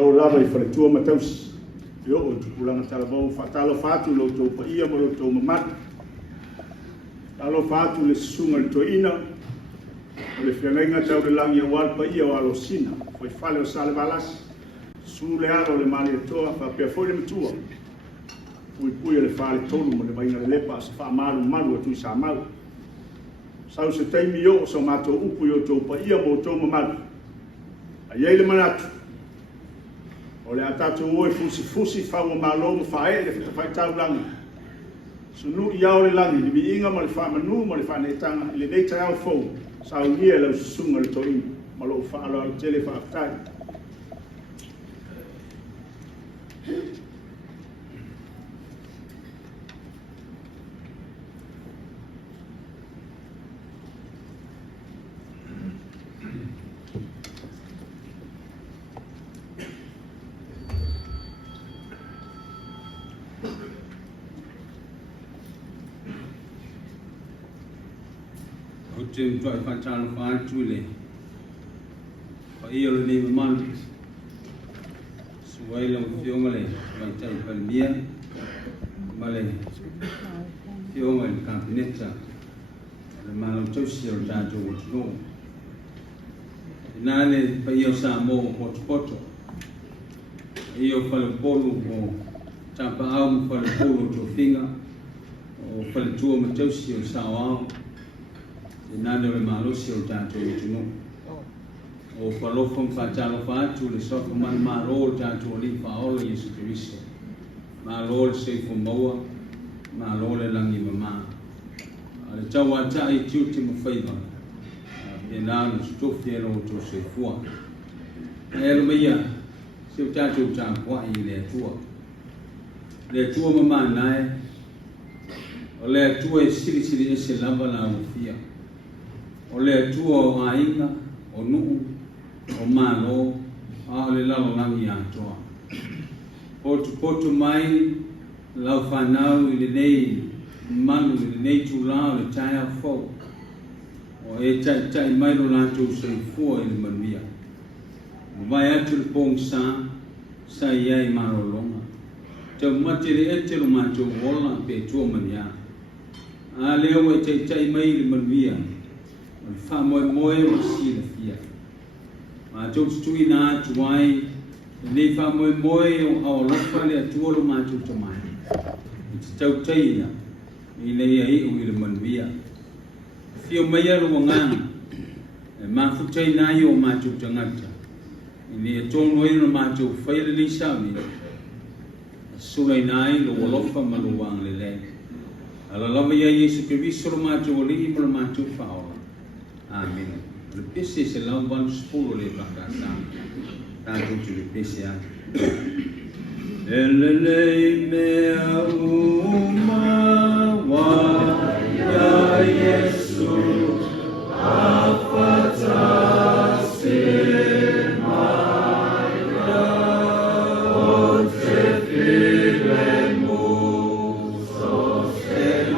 o lava I whaletua matausi. Io o tupulanga talavau whatalo whatu lo tau pa ia mo lo tau mamata. Talo whatu le sunga le toina. O le whiangainga tau le langi awal pa ia o alo sina. Foi whale o sale balasi. Su le aro le mali e toa pa pia foi le matua. Fui pui le whale tonu mo le mainga le lepa sa wha maru maru atu I sa maru. Sau se teimi o so mato upu yo tau pa ia mo tau mamata. A iei le manatu. O le atatu oe fusi whau malo mo whae le whai tau langa. Sunu I au le langi, ni mi inga mo le wha manu mo le wha netanga, le nei tai au fau, sa au nia lau susunga le toini, ma lo wha alo al tele wha aftai. Jim Joy Pachalo Far Chule. For year name month. Swallow Fiongale, my type of beer, Malay, Fiongal Campinetta, the man of Toshi or Jajo would know. Nane Payo Samoa hotspot. Io Falapolo or Tampa Arm for the polo to finger or for the two of Toshi or Samoa. Nando le malusi o tanto I tunu. O palofon whachalo whatu le sofa man marol tanto li whaolo Yesu Christo. Marol se fumaua, marol le langi mama. Ale tawa tai tiuti mo whaiva. E nānu stofi e lo to se fua. E lo meia, se o tanto tāpua I le atua. Le atua mama nae, o le atua e siri e se lava na ufia. O le atua o ainga, o nuu, o malo, a o le lau langi atoa. Potu mai, lau whanau I le nei, manu I le nei tūlao le tai au fau. O e tai mai lo lātou se fua I le manuia. O vai atu le pong sa iai maro longa. Tau mati le ete lo mātou wola pe tua mania. A leo e tai mai le manuia. Fa moe o si la fia. Ma jok tui na tuai, nei fa moe o au lafa le atua lo ma tu tamai. It's tau taina, I nei ai o I le manvia. Fio mai alo wanganga, e ma futai na I o ma tu tangata. I nei e tono I lo ma tu whaile li sami. Sulai nai lo walofa ma lo wang le le. Ala lava ia Yesu Christo lo ma tu wali I lo ma tu whaola. Amen. Le pese se lau ban spolo le pakasa. Tanto tu le pese a. Elele mea uma wa ya Yesu afata se maia o te file mu so se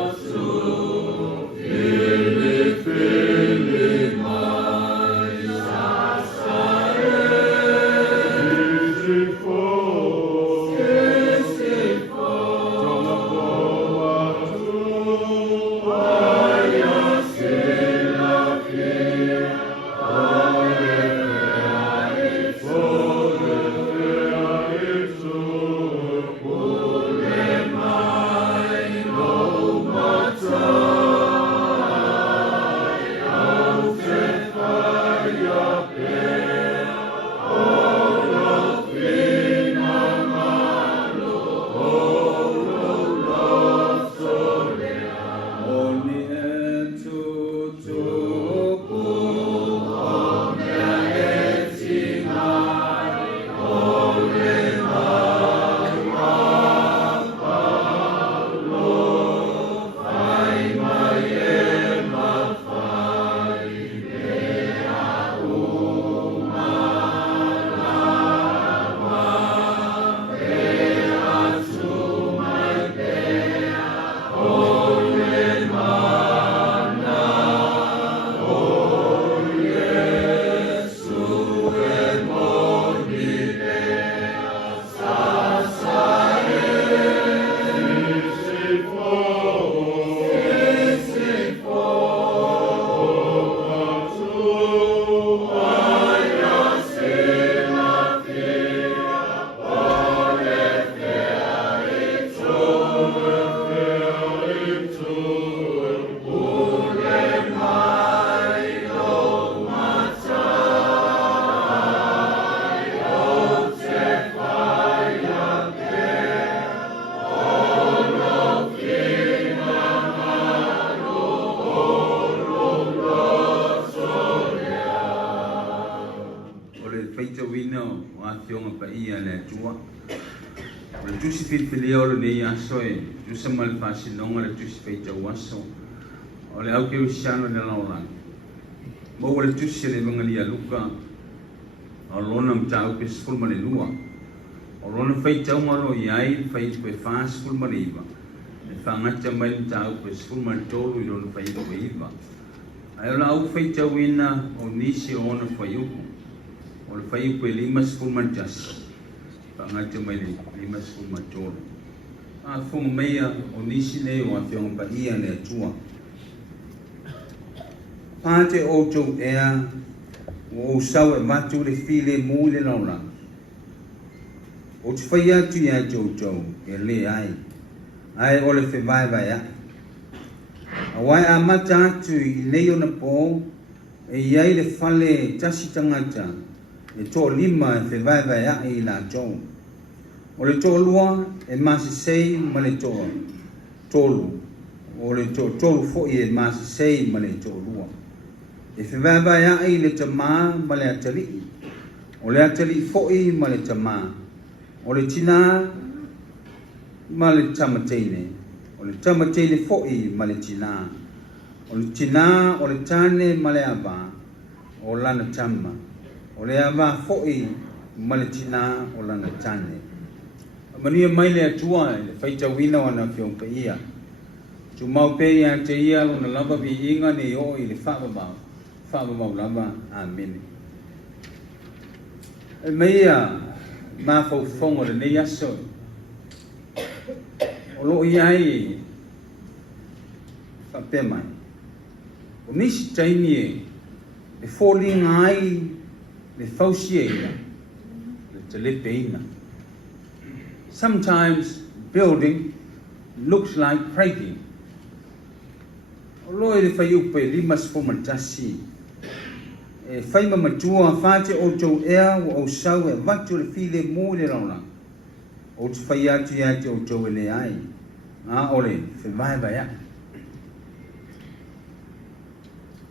Asu no wa fionga pa ia le tua le tusi fili o le nei aso e tu samal fasi longa le tusi feita waso o le au ke usiano le laula mo le tusi le mangalia luka o lona mtau pe skul male lua o lona feita umaro iai feita pe fas skul male iva e fangata mai mtau pe skul male tolu i lona feita pe iva ai la au feita wina o nisi ona faiuku o le faiuku e 5 skul male jas ngata mai le masu matoro a fonga meia o nisi nei o afionga pa ia le atua pate o tau ea o sau e matu le file mu le laula o te whai atu ia tau e le ai o le whewai vai a wai a mata atu i nei o na po e iai le fale tasi tangata e tō 5 e whewai vai a i la tau o le tōlua e masisei ma le tōlu o le tōlu fo'i e masisei ma le tōlua e whewai a i le tamā ma le atali o le atali fo'i ma le tamā o le tina ma le tamateine o le tamateine fo'i ma le tina o le tina o le tane ma le ava o lana tama o le ava fo'i ma le tina o lana tane mania mai le atua le faita wina ona fiong pe ia tu mau pe ia te ia lona lava vi inga ni o i le fa mau lava amen e meia ma fo fongo le nei aso o lo ia i fa pe mai o nisi taini e falling ai le fausiena le telepeina. Sometimes building looks like breaking. O le fai upe 5 sfomatasi. E fai matua fate o tau ea o sau e vatu le file mo le rauna. O te fai atu o tau e le ai. A o le whewai vai a.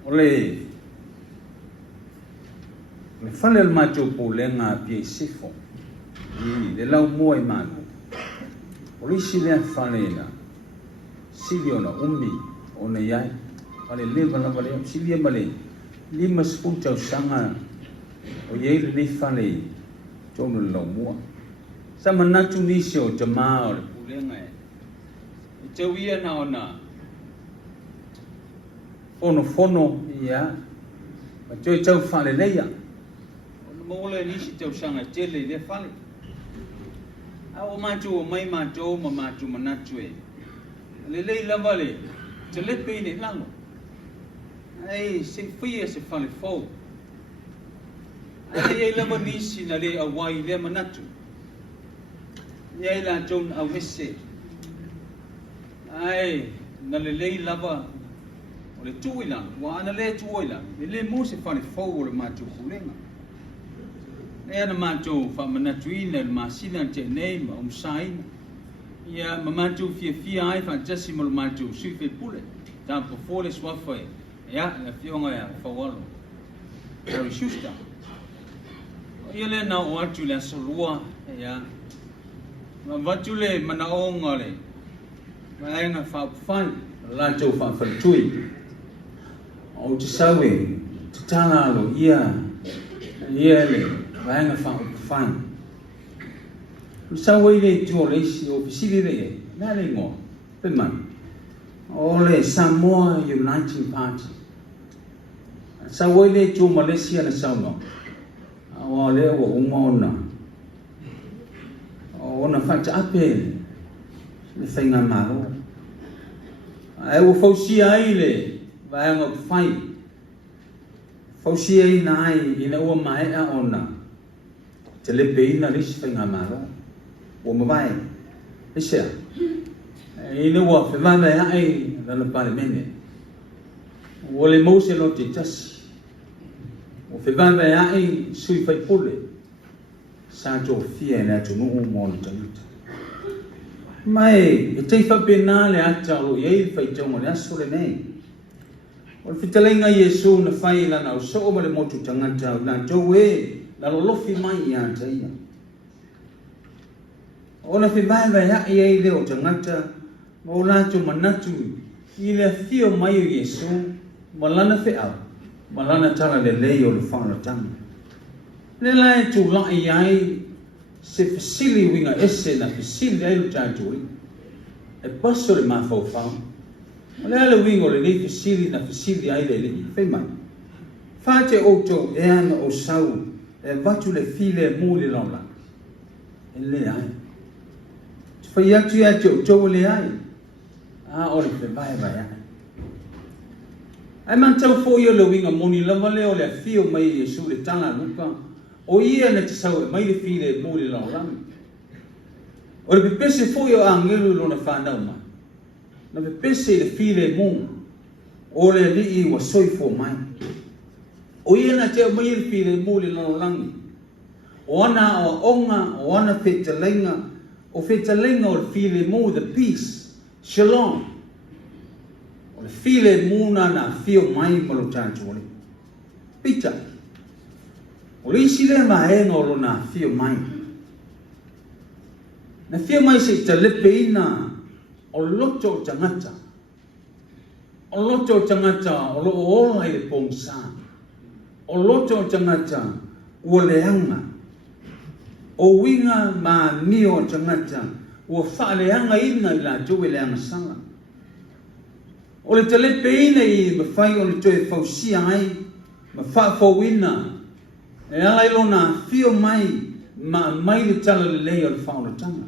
O le fale al macho po lenga pie sifo. Le lau mua i manu. O risi lea whanena. Sili ona umi o na iai. Wale lewa na wale. Sili e male. 5 sputa o sanga. O iei le ni whane. Tono le lau mua. Sama natu nisi o te maa o le pulenga e. E tau ia na ona. Fono ia. Ma tau tau whane leia. O na maule nisi tau sanga tele le whane. O matu o mai matu ma matu manatu e. Le lei lava le. Te lepe i ne lango. Ai, se fia se fale fau. Ai, ei lava nisi na le awai le manatu. Ai, la ton au hese. Ai, na le lei lava. O le tuila. Wa ana le tuila. Le mo se fale fau o le matu kulenga. E ana mātou whamanatuina le māsina te nei ma umsaina. Ia ma mātou fia ai whantasi mo le mātou suife pule. Tāmpa fōle swafai. Ia, la fionga ia whawalo. Harry Schuster. Ia le na o atu le asolua. Ia. Ma watu le manaonga le. Ma ainga whapwhai. Lātou whawhanatui. O te sawe. Te tāngalo. Ia le. Vaenga whang. Sa wai le tō reisi o pisiri re. Nā le ngō. Pe man. O le Samoa Uniting Party. Sa wai le tō Malaysia na saunga. O le o unga ona. O na whata ape. Le whainga maro. E o fausia ai le. Vaenga whai. Fausia i nā ai. Ina ua mai a ona. Te lepe ina risi whainga maro. O mawai. Esea. Ina ua whewai ai lana pare mene. O le mause lo te tasi. O whewai ai sui whai pule. Sa tō fia na tō nuu mōna tanuta. Mai, e tei whapena le ata o iei whai taunga le aso le nei. O le whitalenga Iesu na whai lana o so o le motu tangata o nā tau e la lo lofi mai ia taia. Ona fi vai vai ha ia le o tangata mo la tu manatu i le fio mai o Yesu malana fe au malana tala le lei o le whaana tanga. Le lai tu lai ai se fasili winga ese na fasili ai lo tātui e paso le mafau whao. Le ale winga o le nei fasili na fasili ai le lei whai mai. Whate o tau e ana o sau e watu le file mu le laula. E le ai. Whai atu o tau le ai. O le vai vai ai. Ai man tau fo ia le winga moni lava leo le fio mai Yesu le tala luka. O ia na te sau mai le file mo le laurami. O le pepese fo ia angelu lo na whanau mai. Na pepese le file mo. O le lii wa soifo mai. O ia na te mai le file mo le laurami. O ana o onga, o ana fetalenga. O fetalenga o le file mo, the peace, shalom. O le file muna na fio mai malo tātu ole. Pita. O le isi le maenga o lo na fio mai. Na fio mai se ta lepe ina o loto o tangata. O loto o tangata o lo ola i le pongsa. O loto o tangata ua leanga. O winga ma mio o tangata ua wha leanga ina i la tue leanga sanga. O le telepe ina i mawhai o le toe fausia ai, ma wha fauina, e ala ilo na fio mai, ma mai le tala le lei o le whaona tanga.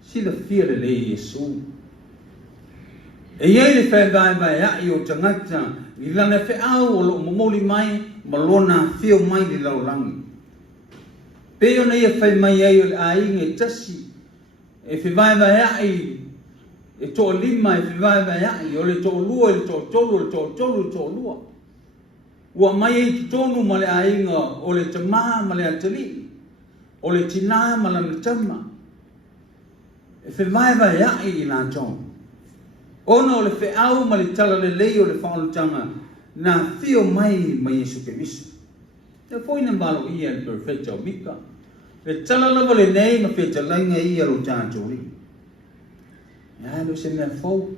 Si la fia le lei Yesu. E iei le whai vai ai o tangata, i lana whi au o lo momoli mai, ma lona fio mai li laulangi. Peo na ia whai mai ai o le ainga e tasi, e whi vai ai, e tō lima e whiwai ai, o le tō lua, e tō tolu, e tō tolu, e tō lua. Ua mai e tonu ma le ainga, o le tama ma le atali, o le tina ma le tama. E whiwai ai i nā tō. Ona o le whiau ma le tala le lei o le whaolutanga, na fio mai ma Yesu Keriso. Te poina mbalo ia le perfecta o mika. Le tala lava le nei ma whita lainga ia lo tātori. Ya lo se me fou.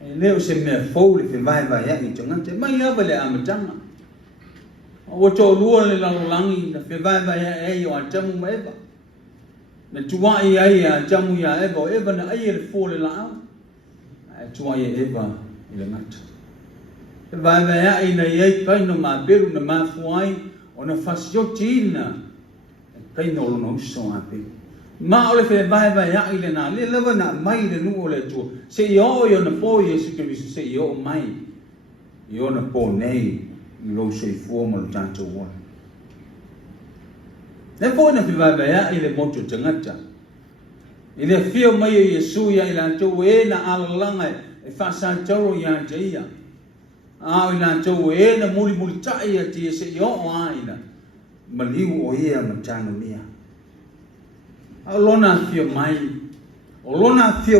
E leo se me fou le vai ai tangata. Mai ava le amatanga. O tō lua le lalolangi na vai ai o atamu ma eva. Na tuai ai a atamu ia eva o eva na ai le fō le lao. Tuai eva i le ngata. Vai ai na iei kaino ma beru na ma fuai o na fasioti ina. Kaino lo no so a beru. Ma ole fe vai ai le na le lava na mai le nu ole tu se yo na po Yesu Keriso se yo mai yo na po nei lo se fu mo tanto wa le po na fe vai ai le moto tangata ile fio mai Yesu ya ila to e na alanga e fa san toro ya dia ila to e na muli tai ya ti se yo ai na maliu o ia matano mia. Olona fio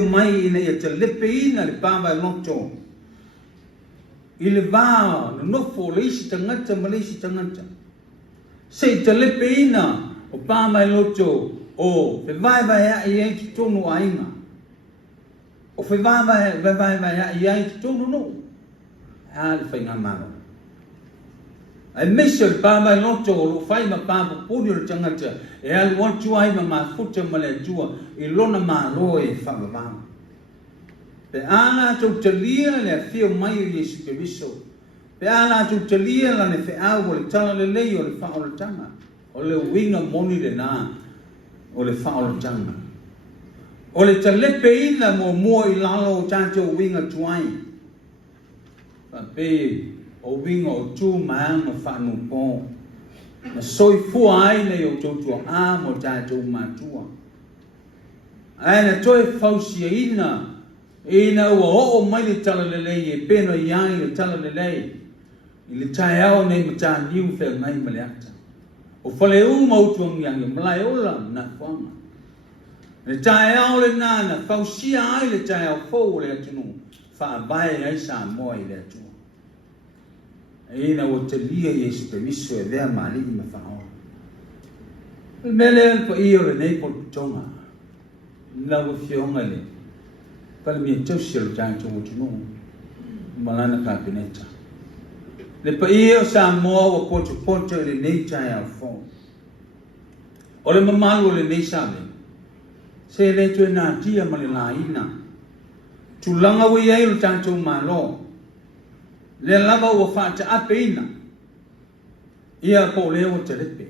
mai ina ia te lepe ina le pāwai loto. I le vāo, no nofo le isi tangata ma le isi tangata. Se te lepe ina o pāwai loto o fe vai ai ai ki tonu ainga. O fe vai ai ai ki tonu no. Le whainga maro. Ai mese le pāwai loto o lo whai ma pāwa pūni o le tangata. E alu watu ai ma mafuta ma le tua i lona ma loe e whakawama. Pe ana tau talia le fio mai o Yesu Keriso. Pe ana tau talia la ne whiau o le tala le lei o le whaolatanga. O le winga moni le nā o le whaolatanga. O le talepe ina mo mua i lalo o tātou winga tuai. Pa pe o winga o tū maanga whanu pō. Na soi fua ai nei o tōtua a mo tātou mātua. Ai na toi fausia ina ua o mai le tala le lei e pena iai le tala le lei. I le tai au nei ma tā niu whea ngai ma le ata. O whale u mautua ngiangi malai ola na whanga. Le tai au le nā na fausia ai le tai au fau le atunu. Wha vai ai sa moa i le atua. ina o te lia Yesu Keriso e lea mali I mawhao. Mele po I o le nei po tonga. Lau fionga le. Pala mia tausi o tātou o tunu. Malana kabineta. Le pa I o Samoa o poto le nei tai au fo. O le mamalu o le nei sale. Se le tue nā tia ma le laina. Tulanga wa iai o tātou malo. Le lava o whaata ape ina. Ia po leo te lepe.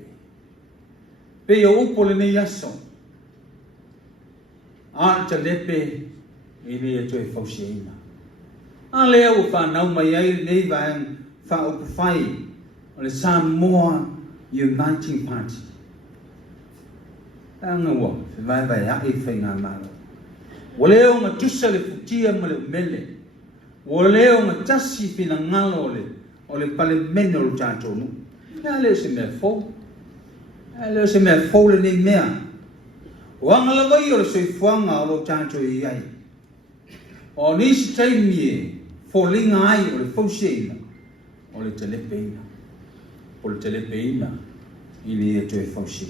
Pe o upo le nei aso. A te lepe I le tue fausia ina. A lea o whanau mai ai nei vaeng wha o kufai o le Samoa Uniting Party. Anga wa, vai vai a I whainga maro. O leo ngā tusa le futia ma le mele. O leo ngā tasi pina ngalo o le pale mene o le tātou nu. Nā leo se mea fōu. Nā leo se mea fōu le nei mea. O anga la wai o le soifuanga o lo tātou I ai. O nisi taimi e fōlinga ai o le fausia ina. O le telepe ina. O le telepe ina. I le e toe fausia.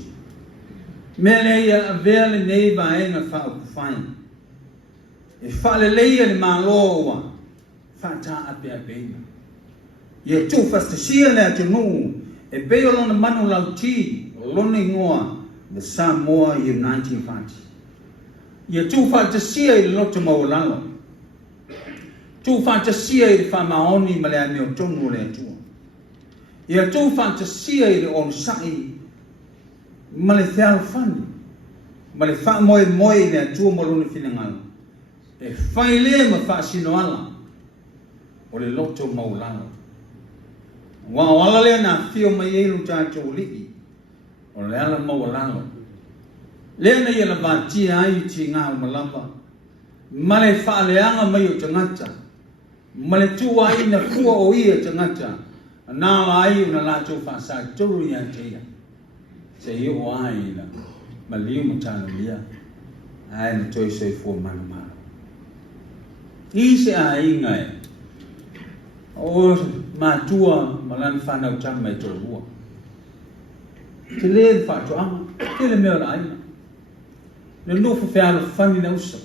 Mea le ia a vea le nei vaenga wha o kufai. E whale leia le māloa whata ape ape ina. Ia tū whastasia le atu nuu e peo lona manu lau ti o lona ingoa the Samoa Uniting Party. Ia tū whastasia I le loto maulalo. Tū whastasia I le whamaoni ma le ameo tonu le atua. Ia tū whastasia I le onsai ma le thealo whani. Ma le wha moe le atua mo lona whinangalo. E whai le ma whaasino ala. O le loto maulalo. Wa wala le na fio mai eilu tātou liki. O le ala maulalo. Le na ia la vātia ai ti ngā umalamba. Ma le whaaleanga mai o tangata. Ma le tua ai na kua o ia tangata. Nā ai o na lātou whaasai turu ia teia. Se i o ai na. Ma liu matana lia. Ai na toi soi fua manu manu. I se a inga e. O mātua malan whanau tama e tō rua. Te le whātua, te le mea aina. Le nufu whiaro whani na uso.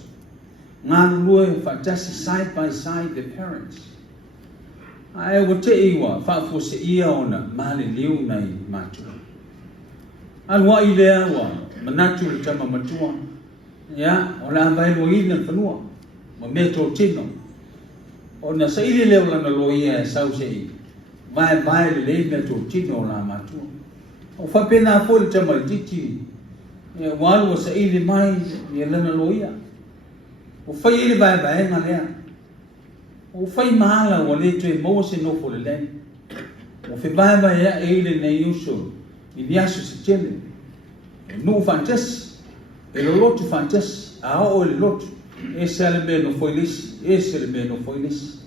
Ngā rua e whātasi side by side the parents. Ai o te iwa, whāfo se ia ona, māle liu nei mātua. Alua I lea wa, manatu le tama matua. Ia, o la vailu ina whanua. Ma mea tō tino. O na sa ili leo lana loia e sau se I. Vai le lei mea tō tino o la matua. O whapena a pōle tama le titi. E walu o sa ili mai i lana loia. O whai ili vai nga lea. O whai mahala o le tue maua se nofo le lei. O whi vai ea e ili nei uso. I niaso se tele. E nuu fantasi. E lo lotu fantasi. A o le lotu. E se ale me no foi lisi, e se ale me no foi lisi.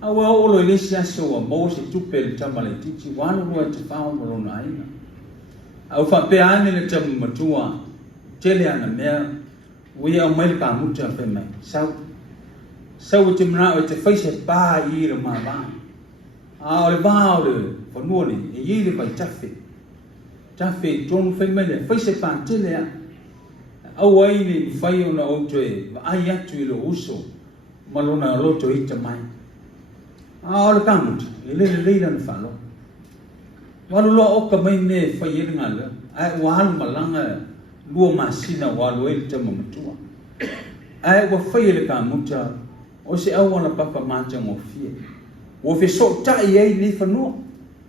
Awa olo lisi aso wa mo se tupe le tama le titi, wano lua te whao marona aina. Au whape ane le tama matua, tele ana mea, ui au mai le ka muta a whemai, sau. Sau te mna o te whaise pā I le maa wā. A o le wā o le whanua ni, e I le pai tawhi. Tawhi tonu whemai le, whaise pā tele a. Au ai ni whai o na outo e, ma ai atu I lo uso, ma lona loto ita mai. A o le kamuta, e le leila na whalo. Walu loa oka mai ne whai e ngā lea, ai walu malanga lua masina walu e le tama matua. Ai wa whai e le kamuta, o se awana papa māta ngō fia. O fe so tai ei ni whanua,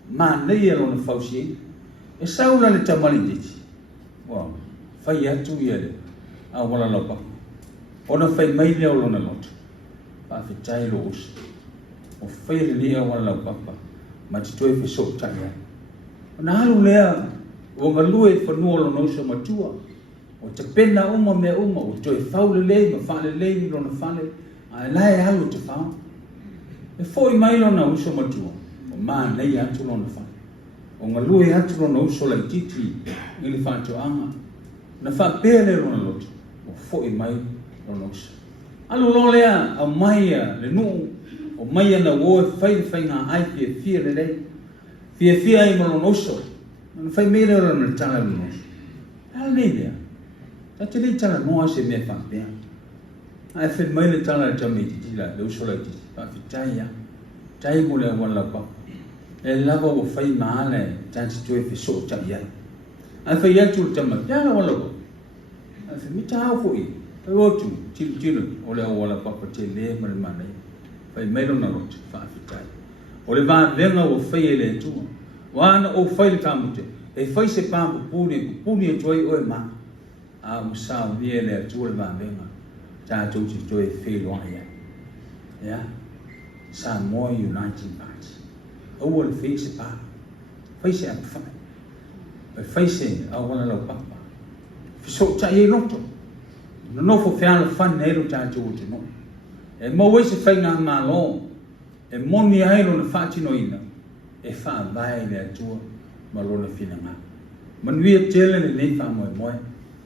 ma nei e lona whausi. E saula le tamali diti. Wow. Whai atu I ele, a wala lopa. Ona whai mai leo lona loto. Pawhi tai lo uso. O whai le lea wala lopa. Ma te toi whisok tai ai. Ona halu lea, o ngā lue whanua lona uso matua. O te pena uma mea uma, o toi whaule lei, ma whale lei lona whale. A lai halu te whao. E fōi mai lona uso matua. O maa nei atu lona whale. O ngā lue atu lona uso lai titi, ngili whātua anga. Na whapele rona loto, o fōi mai rona usa. Alu lo lea, a maia, le nuu, o mai ana o fai ngā ai fia le lei. Fia ai malo noso. Mana fai mele ora na tala lo noso. Ala nei lea. Ta te le tala noa se mea whapea. Ai fai mai le tala le tame titi la, le usola titi. Whawhitai ya. Tai mo le wala pa. E lava o fai maale, tansi tue fi so ta ya. Ai fai atu le tama, piana wala pa. Ai fai mita hau fo i. Fai otu, tilu, o le wala pa pa te le ma le mana i. Fai mailo na rote, whawhitai. O le vā venga o fai e le tua. Wana o fai le kamute. E fai se pāpu puni e toi oe ma. A usao nia le atua le vā venga. Tā tau te toi fai loa ia. Ya. Samoa United Party. O le fai se pāpu. Fai se ap fai. Fai se a wana lau papa. Fiso ta e loto. No nofo fiala fan nero tā tau te no. E mau se fai ngā malo. E moni ai lo na whaatino ina, e wha vai le atua ma lo na whina. Manuia tele le nei wha moe moe.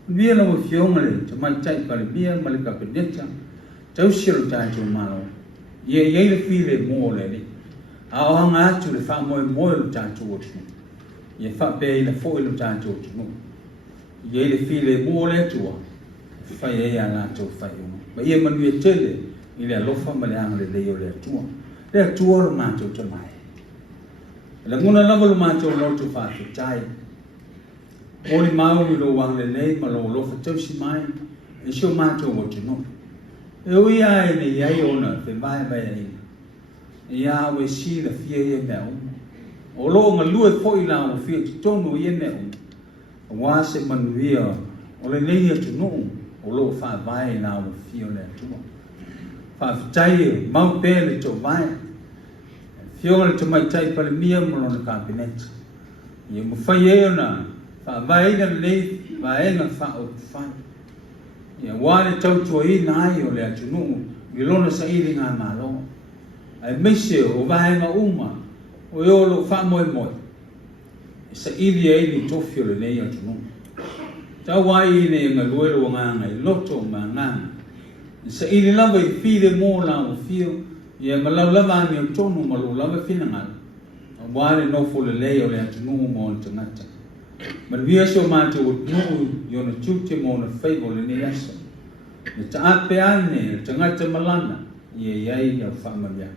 Manuia la mo fionga le, te mai tai pale bia, ma le kapeneta, tau siro tātou malo. Ia le while mō le ni. A oanga atu le wha moe moe lo tātou o tunu. Ia wha pēi la fo lo tātou o tunu. Ia le while mō le atua, whai e a lātou whai unga. Ma ia manuia tele, i le alofa ma le anga le leo le atua. Le atua lo mātou te mai. Le nguna lava lo mātou lo tu whātu tai. O li mau mi lo wang le nei, ma lo lofa tausi mai, e sio mātou o te no. E ui ai ne iai ona, te vai vai aina. E awe si la fia ia mea uma. O lo ngā lue fōi la o fia te tonu ia mea uma. Wā se manuia, o le nei atu no, o lo wha vai la o fia le atua. Whawhitai mau pēle tō vai. Fionga le tamai tai pale mia mo na kabineta. Ia mo whai e ona, whaavaenga nei, vaenga whao whai. Ia wāne tautua i nai o le atunu, i lona sa ili ngā māloa. Ai meise o vaenga uma, o e olo wha moe moe. E sa ili e ili tofi o le nei atunu. Tau wai i nei ngā luero nganga, i loto ma nganga. Sa ili lava i while mō la o fio, ia malau lava ani o tonu malu lava whina ngana. A wāre nofo le lei o le atunu mō o tangata. Manuia so mātou o tunu i ona tūte mō na whaivo le ne asa. Ne ta ape ane, le tangata malana, ia iai ia whamaria.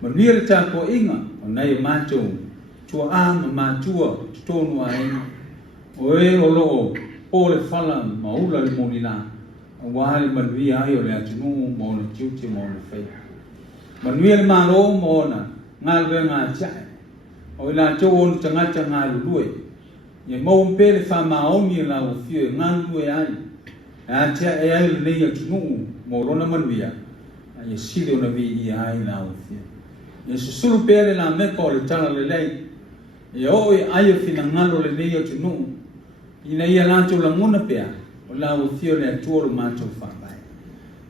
Manuia le tāko inga, o nei o mātou, tua āma mātua, tonu a inga. O e o loo, o le whala maula le mōrina. A wāre manuia ai o le atunu mō na tūte mō na whaivo. Manuia le mālo mō na ngā lue ngā tiae. O i nā tō onu tangata ngā lulue. Ia mau mpele wha maoni e la o fio ngā lue ai. A tia e ai le nei atunu mō rona manuia. Ia sile o na vi i ai la o fio. Ia susulu pēle la meka o le tala le lei. Ia o i ai o fina ngalo le nei atunu. Ina ia lātou la nguna pēa. O la o fio le atuoro mātou whapai.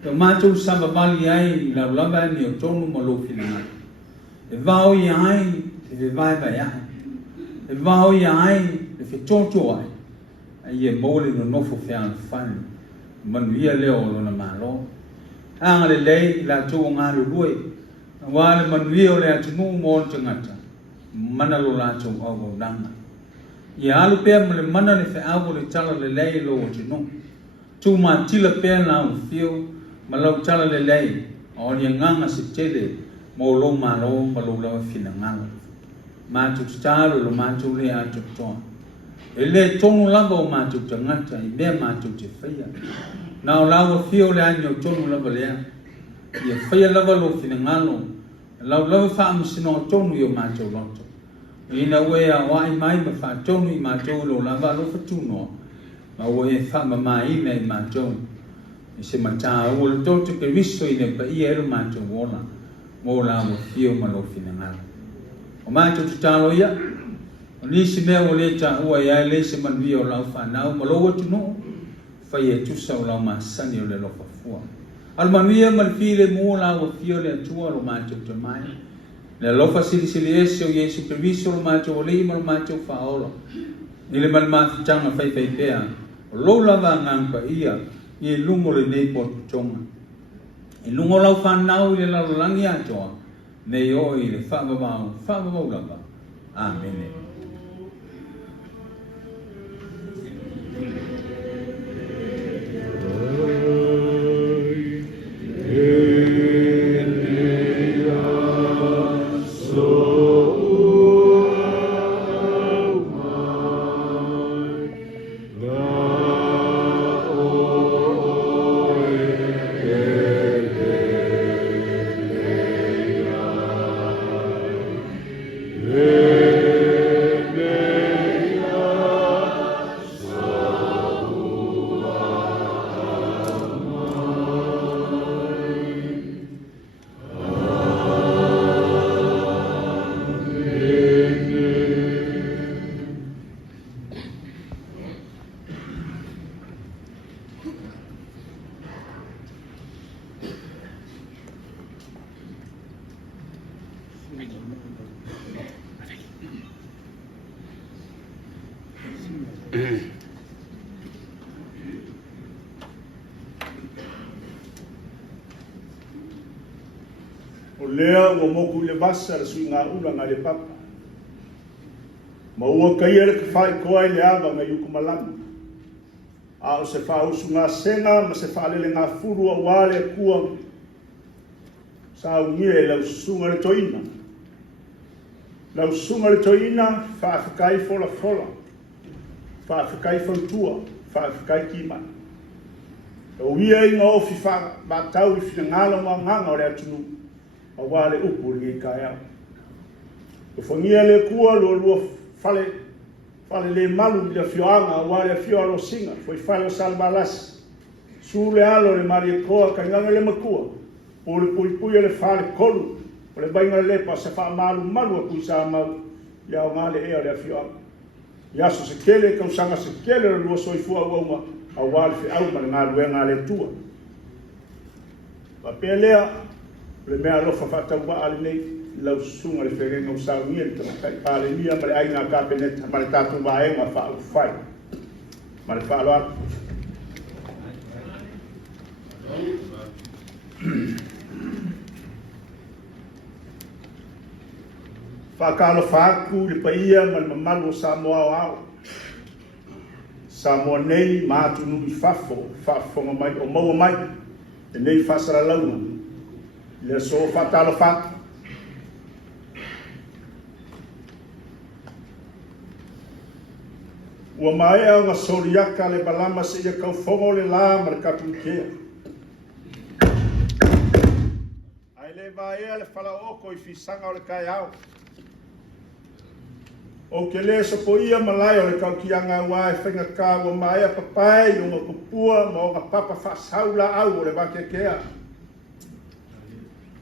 Ia mātou samba vali ai la ulava ni o tonu mo lo fina ngalo. E vao i ai, e vai vai ai. E vao i ai, e whetoto ai. Ia mōle no nofo whianga whanu. Manuia leo o lona mālo. Anga le lei, la tō ngā rurue. Wāle manuia o le atunu mō tangata. Mana lo la tō au nanga. Ia alu pēr ma le mana le whaavo le tala le lei lo o tino. Tū mā tila pēr la o fio, ma lau tala le lei. O ni nganga se tele, mō lo mālo, ma lo lau whina nganga. Mātou tāro lo mātou le ato toa. E le tonu lava o mātou tangata, i mea mātou te whaia. Nā o lawa fio le año tonu lava lea. Ia whaia lava lo whina ngalo. Lau lava whaamasino o tonu i o mātou loto. Ina ue a wai mai ma wha tonu i mātou lo lava lo whatunoa. Ma ue e wha ma mai me i mātou. I se matā ua le tōtu ke riso i ne pa ia ero mātou wola. Mō lawa fio ma lo whina ngalo. O mātou tutalo ia. O nisi mea o le ta ua ia le se manuia o lau whanau. Ma lo watu no. Whai e tusa o lau māsani o le lofa fua. Al manuia ma le file mō lawa fio le atua lo mātou te mai. Le lofa sili ese o Yesu Keriso lo mātou o leima lo mātou whaola. Ile mal mātutanga whai pēa. O lo lava ngangka ia. I lungo le nei potu tonga. I lungo lau whanau i le lalolangi atoa. me o i le whamamau lava. Amen. O lea ua moku le vasa le sui ngā ula ngā le papa. Ma ua kai ere ka whai koa i le ava ngai uku malama. A o se whausu ngā senga ma se whalele ngā furu a wale kua sa ungie e lau sunga le toina. Lau sunga le toina whaafikai fola fola. Whaafikai fautua, whaafikai kima. O ia i ngā ofi whaatau I whina ngāla ngā nganga o le atunu. A wale upu li kai au. O whangia le kua lua fale le malu le fioanga a wale fio alo singa. Foi fale o salbalasi. Su le alo le maria koa kai nganga le makua. O le pui le fale kolu. O le bainga le pa se wha malu a kui sa mau. Ia o ngale ea le fioanga. Iaso se kele kausanga se kele le lua soifua uauma. A wale fi au ma le ngā luenga le tua. Pa pelea. Le mea lofa whatau wa ale nei lau sunga le whengenga o saungia le tamakai pāle nia ma le aina ka peneta ma le tātou waenga whaau whai ma le whaalo atu. Whakalo whaku le paia ma le mamalu o Samoa o au. Samoa nei mātu nui whafonga mai o maua mai e nei whasara launa. Le so fatalo fat. Ua mai au ngā soriaka le balama se ia kau fongo le la ma le kapuikea. Ai le vaea le whala oko I fisanga o le kai au. O ke le so po ia malai o le kau kianga ua e whenga ka ua mai a papai o ngā kupua ma o ngā papa whasaula au o le wake kea.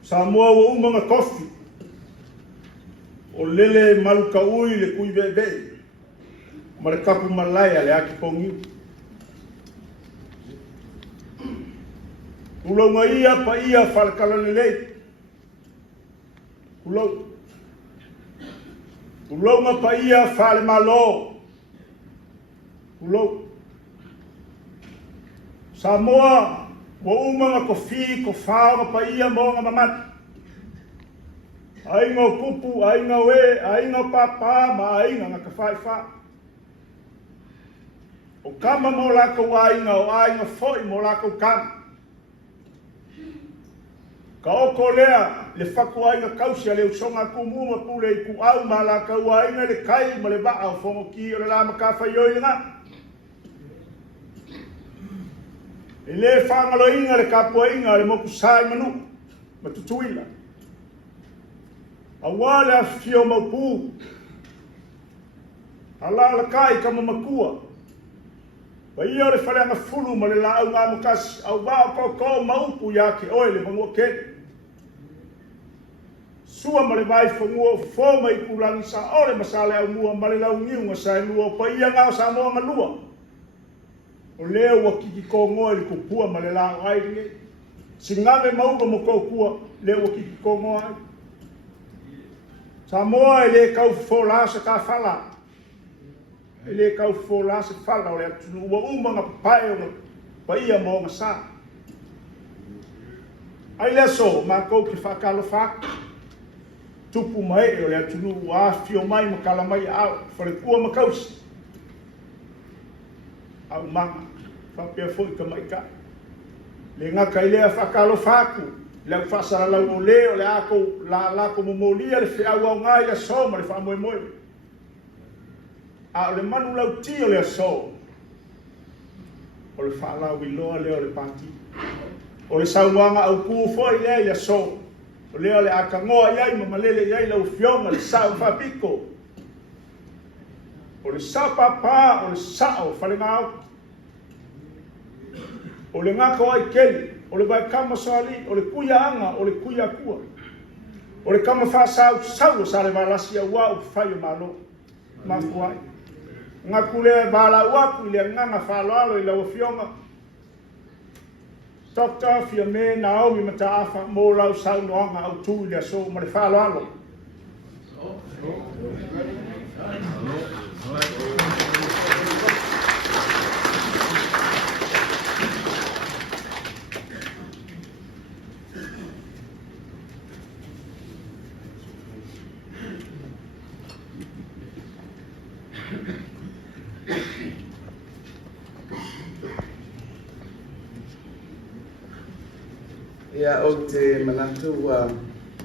Samoa ua umanga kofi. O lele maluka ui le kui veve. Ma le kapu malaya le aki pongi. Ulaunga ia pa ia whalakala le lei. Ulaunga pa ia whale malo. Samoa ua umanga kofi ko whaonga pa ia moanga mamati. Ainga o kupu, ainga we, ainga o papa, ma ainga ngā kawhai wha. O kama mo lako ainga o ainga foi mo lako kama. Ka oko lea le whaku ainga kausia le usonga kumuma pule I ku au ma laka ua ainga le kai ma le waa o whongo ki o le lama ka whaioi ngā. E le whangalo inga le kapua inga le moku sai manu, ma tutuila. A wale a fio maupu. A la kai kama makua. Pa ia le whareanga fulu ma le lau ngā mukasi, au wao koko maupu ya ke oe le mangua kene. Sua ma le vai whangua fōma I kurangi sa ore masale au mua ma le lau ngiunga sa e lua, pa ia ngā sa moa ngalua. O leo wa kiki ko ngoa I kupua ma le lau ai ringe. Si ngame mauga mo kua leo wa kiki ko ngoa ai. Samoa e le kau whola sa ka whala. E le kau whola sa whala o le atunu ua umanga pae o pa ia mo ngā sa. Ai le so, ma kou ki whakalo whaka. tupu mai o le atunu wa fio mai makala mai au fare kua makausi au manga whapea fwoi ka mai ka le ngaka i lea whakalo whaku le whasara lau o leo le ako la ko momolia le whiau au ngai a soma le whamoe moe a o le manu lau ti o le aso o le whalau i loa leo le pati o le sauanga au kuu fwoi lea i aso o leo le akangoa iai ma malele iai lau fionga le sao whapiko o le sao papa o le sao whalengau o le ngaka o ai keli o le vai kama soali o le kuia anga o le kuia kua o le kama whasau sau sa le valasi a wau whai o malo mafuai ngaku le vala waku i le nganga whaloalo i lau fionga Dr. Fiame Naomi Mataafa mo lau sau noanga au tū i le aso ma le whaloalo Ia o te manatu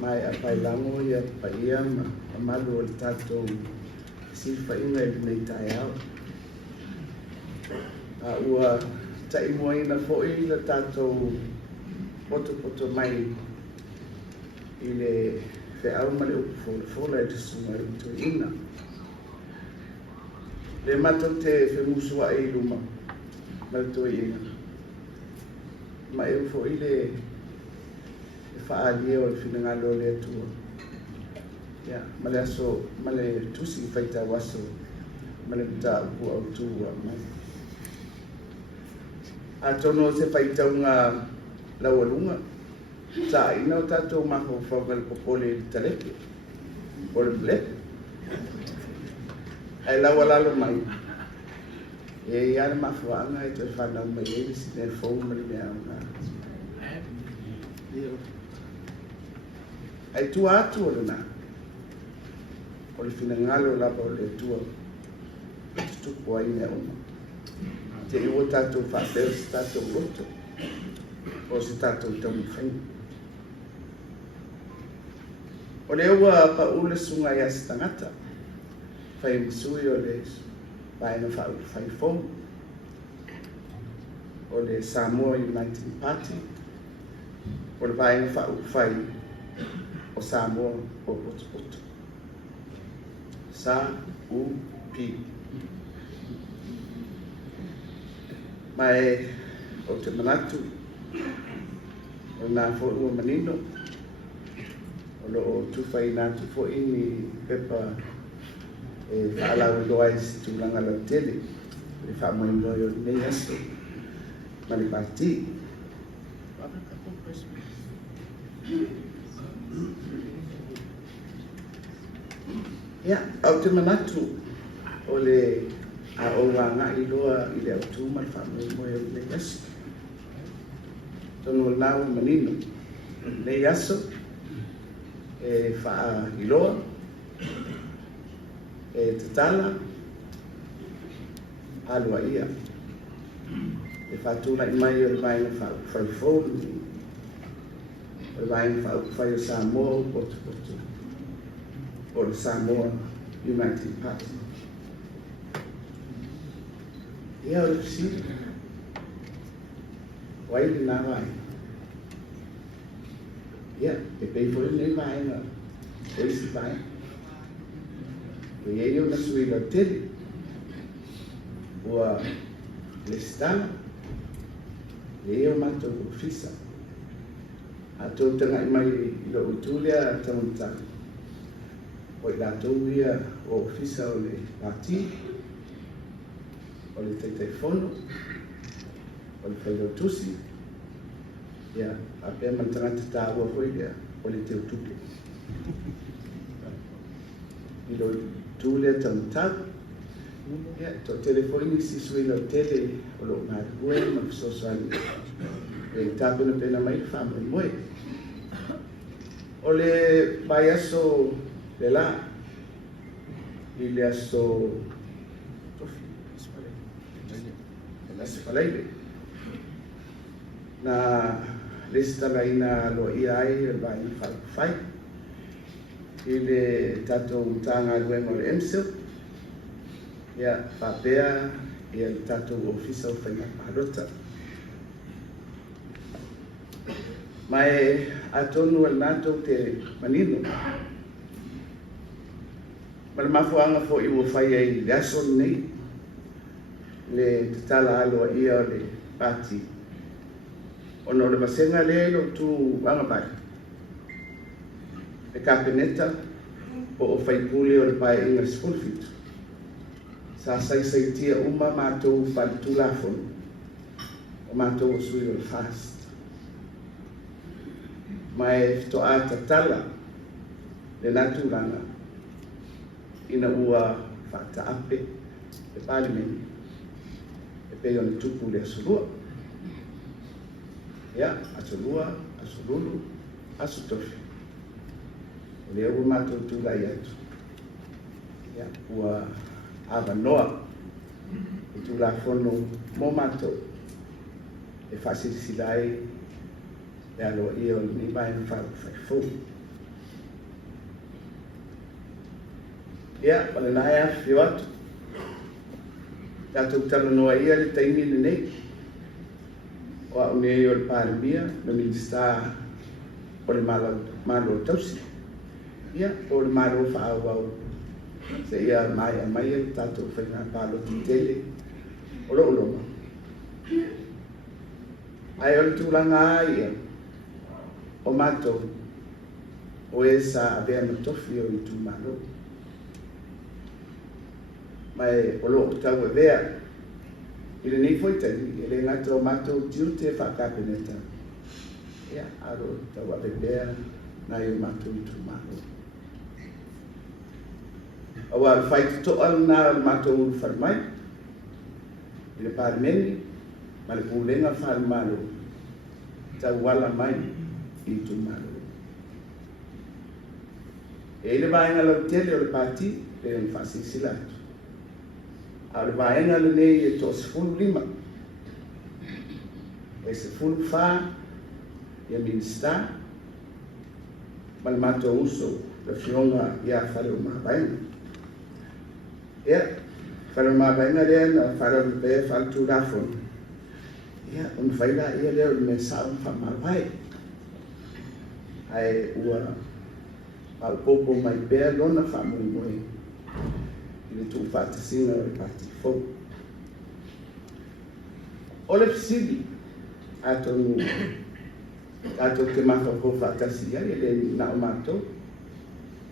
mai a pailango ia paia ma malu o le tatou siwhainga i nei tai au. A ua taimoina fo'i le tatou poto mai i le whiau ma le upu fola e te sunga i tu ina. Le mato te whemusua i luma ma le tu ina. Ma e fo'i le whaalia o le whinangalo le atua. Ia, ma le aso, ma le tusi whaita waso, ma le mta upu au tua mai. A tono se whaitaunga laualunga, ta ina o tatou mako whauga le popole le taleke, o le bleke. Ai laualalo mai. E ia le mafuanga e toi whanau mai e le sine fau ma le mea nga. Ai tua atu o lana o le finangalo lapa o le tua tutupu ai mea uma te iwa tatou whapeo se tatou roto o se tatou tamu whainga o le ua pa ule sunga ia se tangata whai msui o le vaina whai fomu o le Samoa United Party o le vaina whai o Samoa o Poto. Sa-U-P. Mai o te manatu o nā fōua manino o lo o tuwhai nātu fōi ni pepa e whaalau loa i si tūlanga la tele le whaamoin loi o nei aso ma le pāti. Ia, au te manatu o le a o wanga i loa i le autu ma le whamui moe o le aso. Tono o nāu manino. Le aso e wha i loa e tatala alua ia. E whatula i mai o le vaina whaifonu o le vaina whai o Samoa o Poto. O le Samoa United Party. Ia o le fisiri. Wai le nā vai. Ia, e pei fōi nei vai na. O isi vai. O iei o na sui la tele. Ua le stana. E o matou o fisa. A tō tanga i mai i lo utulea tamuntaka. O i lātou ia o ofisa o le pati, o le teitefono, o le whailotusi, ia a pēr mantangata tāua hoi ia o le teutuke. I lo tūlea tamutaku, ia tō telefoni si sui lau tele o lo ngārikue ma fisosoani. E tāpena pēna mai whamai moe. O le vai aso le la, I le aso tofi, le spaleile. Na listanga ina lo ai le vai fai. I le tatou tanga luenga o le emsil. Ia whapea ia le tatou ofisa o whainga paharota. Mai atonu al natou te manino. Ma le mafuanga fo I ua whai ai le aso nei. Le tatala aloa ia o le pati. Ono le masenga le lo tu anga pai. Le kapeneta o whaipuli o le pai inga school fit. Sa sai tia uma mātou whalitu lafon. O mātou o sui o le fast. Mai fito a tatala le naturanga. Ina ua whata ape e palimeni. E pei o le tupu le asurua. Ia, asurua, asurulu, asutofi. Le ua mātou tūrai atu. Ia, ua awa noa. E tūra whono mō mātou. E whasisilai. E alo ia o ni mai whaifu. Ia, pale nai a whio atu. Tātou tala noa ia le taimi le nei. O a unei o le pāremia, me minister o le malo tausi. Ia, o le malo whaawau. Se ia mai a mai e tātou whainga pālo titele. O lo uloma. Ai o le tūranga ia. O mātou. O e sa avea matofi o I tū malo. Mai o lo tau e vea. I le nei foi tani, e le ngata o mātou tiu te whakapeneta. Ia, aro tau ave bea, na I o mātou I tū malo. Awa al whai toa na mātou uru wharmai. I le pārmeni, ma le pūlenga wharmalo. Tau wala mai I tū malo. E le vaenga lau tele o le pāti, le le whasi silatu. A le vaenga le nei e tō sefulu lima. E sefulu whā, I a minister, ma le mātou uso, le whionga I a whare o mā vaenga. Ia, whare o mā vaenga rea na whare o pe whare tū rafon. Ia, un whaila ia leo le me sao wha mā vai. Ai ua, au popo mai bea lona wha mui mui. I le tū whātasina o le pāti fō. O le pisili, atou te maha ko whātasi ia, le na o mātou.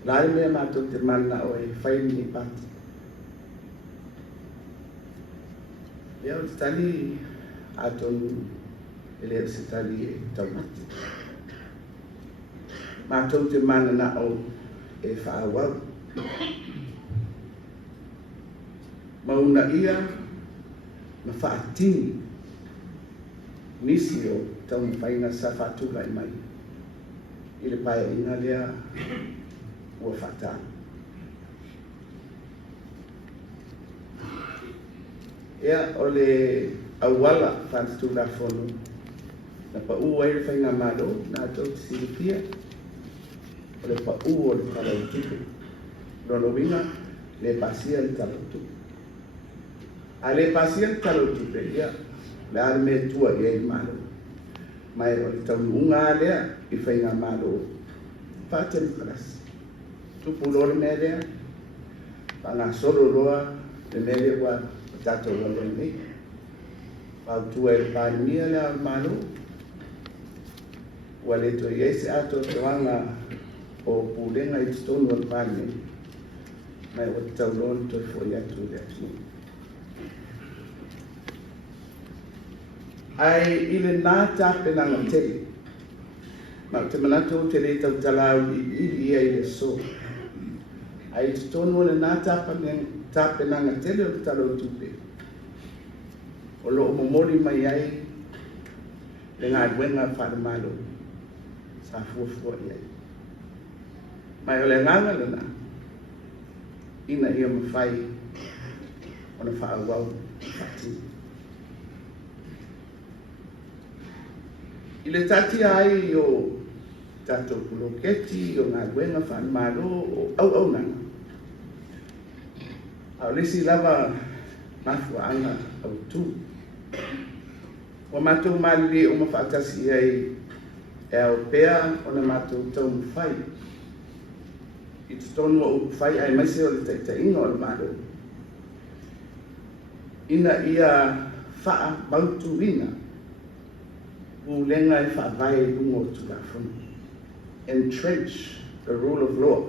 Lai mea mātou te mana o e whaini ni pāti. Ia o te tali, atou ele o se tali e taumati. Mātou te mana na o e whaawau. Mauna ia na whaatini nisi o tau whainga sa whātura I mai. I le pae inga lea ua whata. Ia o le awala whātura whono na pa ua I le whainga malo na tau te siripia o le pa ua o le talau tupe. Rono winga le pasia le talau tupe. A le pasia talo tupe ia, le ale me tua ia I malo. Mai o le tau unga lea I whainga malo. Pāteni karasi. Tupu lore me lea, panga soro roa, le me lea wa tato wale nei. Pau tua I pānia lea malo. Wale to iese ato te wanga o pūrenga I tonu al pānia. Mai o tau lore to foi atu lea tunu. Ai I le nā tāpe nanga tele. Ma te manato tele tau talau I ia I le so. Ai te tonu le nā tāpe nanga tele o te talau tupe. O lo momori mai ai le ngā duenga whare malo. Sa fuafua I ai. mai o le nganga lana ina ia mawhai o na whaawau whati. I le tati ai o tātou puloketi o ngā wenga whanmaro o au nanga. Au lesi lava mafuanga au tū. Wa mātou mali o mawhaatasi ai e au pea o na mātou tau mwhai. I te tonu o uwhai ai maise o le taitainga o le maro. Ina ia wha mautuina u lenga e wha vai lungo tulafunu. Entrench the rule of law.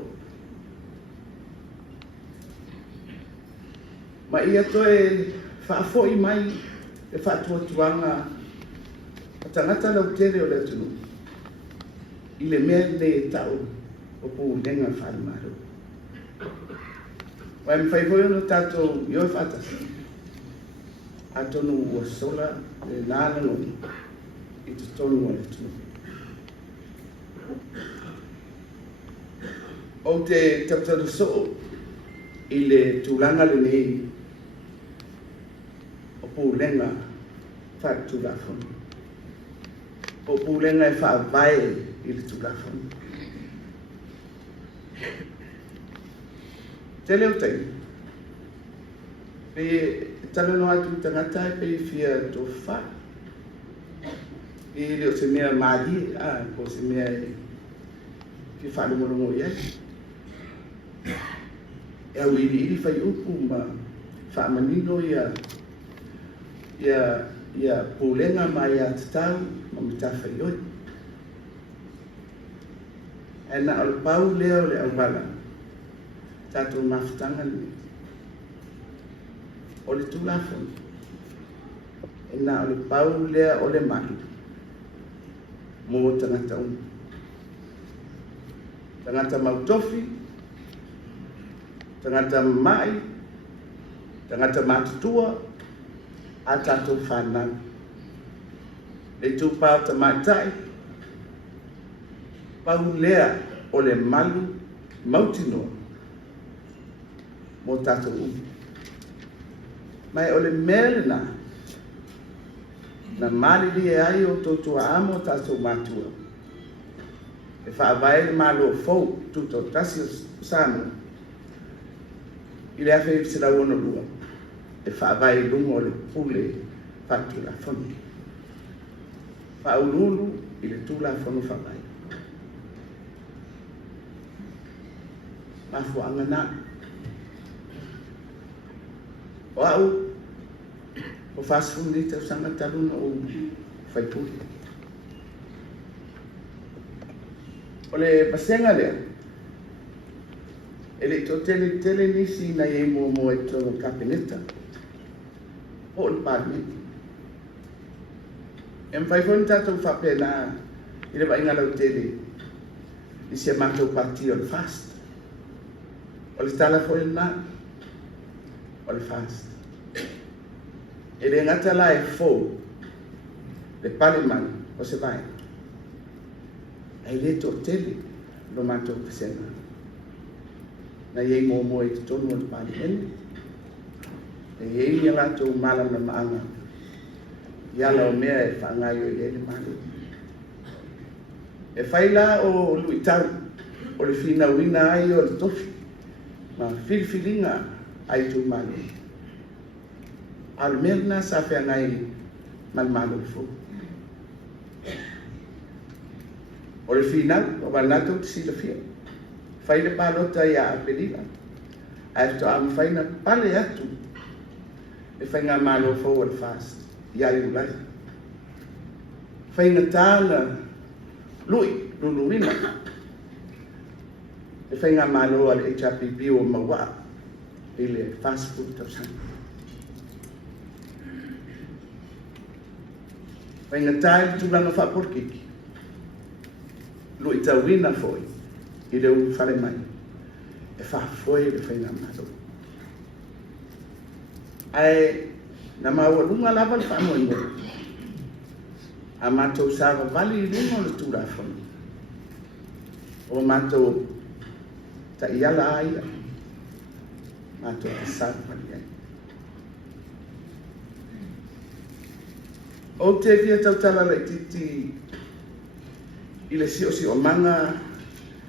Ma ia toe whaafoi mai e whaatuatuanga a tangata lau tere o le tunu. I le mea le e tau o pu lenga wharimaro. Wai mwhaifoi ono tātou i oi whaatasi. A tonu ua sola le nāna ngoni i te tonu o le tunu. O te tautara so i le tūlanga le nei o pūlenga whaatūlafonu. O pūlenga e whaavai i le tūlafonu. Te leo tei. Pe talano atu tangata e pe fia tō wha. I leo se mea mahi, ko se mea ki whanumorungo i ai. E au iri whai upu ma whaamanino ia pūlenga mai a tatau ma mitawhai oi. E na o le pau leo le au wala, tātou mawhitanga ni. O le tūlafonu. E na o le pau lea o le mahi. Mō tangata umu. Tangata mautofi, tangata mai, tangata matutua, a tātou whanau. Le tūpau ta maitai, pau lea o le malu mautinoa, mō tātou umu. Mai o le melena, na malili e ai o tōtua amo tātou matua. E whaavai le malo fau tuto tasi o Samoa. I le awhi se lau ono lua. E whaavai lungo o le pule whatu la whanu. Whaululu i le tūla whanu whaavai. Mafu angana. O au, o whasfunu ni tau sanga taluna o whaipuri. O le pasenga lea, e le to tele nisi na ye mo e tono kapineta, o le parmenti. E mwhaifoni tātou whapena, i le wainga lau tele, i se mātou pati o le fast. O le tala foi na, o le fast. E le ngata la e fo, le paliman, o se vai. Ai le tō tele, no mātou pasena. Na iei mō i te tonu o le pāni hene. E iei ni lātou mala na maanga. Iala o mea e whaangai o iei le mālu. E whaila o lui tau, o le whina wina ai o le tofi. Ma whiriwhiringa ai tū mālu. Alu mea na sa whaangai man mālu fō. O le finau, o wanatou te sila fia. Whai le pālota ia a pelila. A e toa am whaina pale atu. E whai ngā mālo forward fast. Ia le ulai. Whai ngā tāna lui, luluina. E whai ngā mālo ale HRPP o maua. I le fast food tau sanga. Whai ngā tāi tūlanga whaporkiki. Lo i tauina foi, i reu whare mai, e wha foi le whainga mātou. Ai, na maua lunga lava le wha moe moe. A mātou sāwa vali i lunga le tūrafonu. O mātou ta iala ai matou te sāwhani ai. O te fia tautala le titi i le si o manga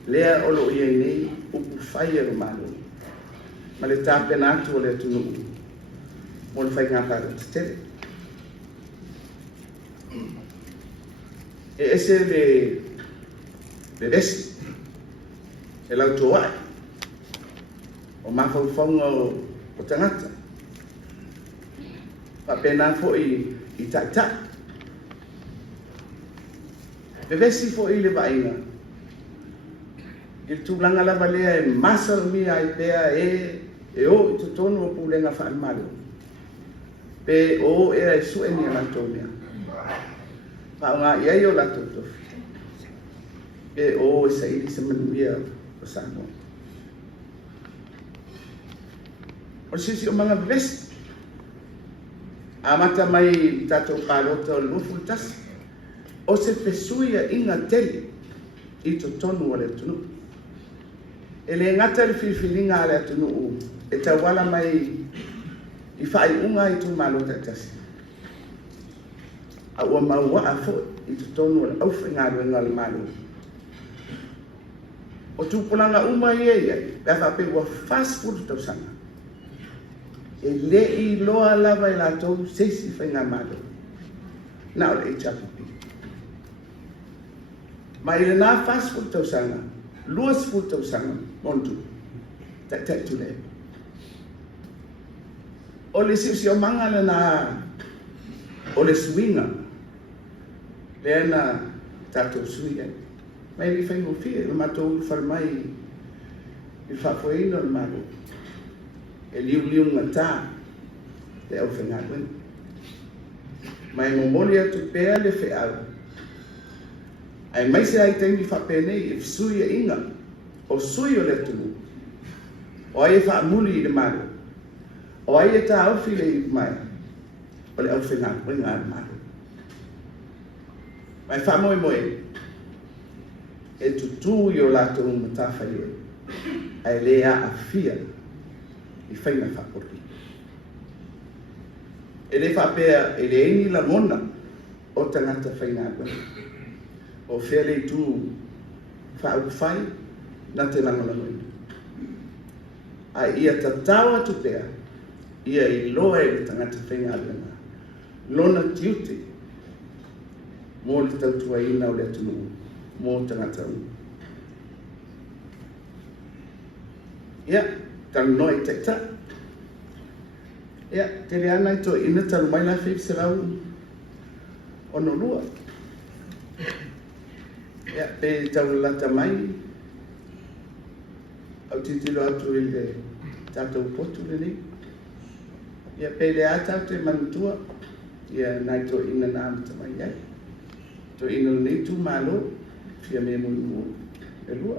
lea o lo iei nei upu whai e rumalo. Ma le tāpena atu o le tunu mo le whai ngā pāra te tere. E ese le resi e lau tō ai o mawhauwhaunga o tangata. Pa pena fo i tai. Le vesi fo i le vainga. Il tūlanga lava lea e masal mi ai pea e o i tutonu o pūlenga whae malu. Pe o e ai sueni a lantou mea. Pa ngā iai o lantou tofi. Pe o e sairi se manuia o Samoa. O sisi o mga vesi. A mata mai tatou pārota o lufu tasi. O se pesuia inga tele i to tonu o le tunu. E le ngata le whiwhiringa le tunu e tawala mai i whai unga i tu malota tasi. A ua maua a fo i to tonu o le auwhinga ruenga le malu. O tūpulanga uma i e pia whape ua fast food tau sanga. E le i loa lava i la tau seisi whainga malu. Na o le HRPP. Ma i le nā fast food tau sanga, luas food tau sanga, montu, tai tu le. O le siusi o manga le nā, o le suinga, le ana tātou sui ai. Mai li whaingo fia, le matou wharmai i whafoina le maru. E liu ngatā, te au whengāwen. Mai momoli atu pēa le wheau. Ai mai se ai taimi whapenei e sui a inga, o sui o le tunu. O ai e whaamuli i le maru. O ai e tā awhile i mai, o le au whengawen ngā maru. Mai whamoe e tutu i o lātou matawhai e, ai lea a fia i whaina whapori. E le whapea e le eni la mona o tangata whaina akwai. O whele i tū whau whai na te langalangoina. A ia tatawa tu pea, ia i loa e le tangata whaina akwai. Lona tiute, mō le tautua ina o le atunu, mō tangata u. Ia, tang noi te ta. Ia, te le ana i tō ina taru mai la whip se lau ono lua. Ia, pe tau lata mai, au titilo atu i le tātou potu le ni. Ia, pe le atau te manutua, ia nai tō ina nāmata mai ai. Tō ina le tu malo, fia me munu e lua.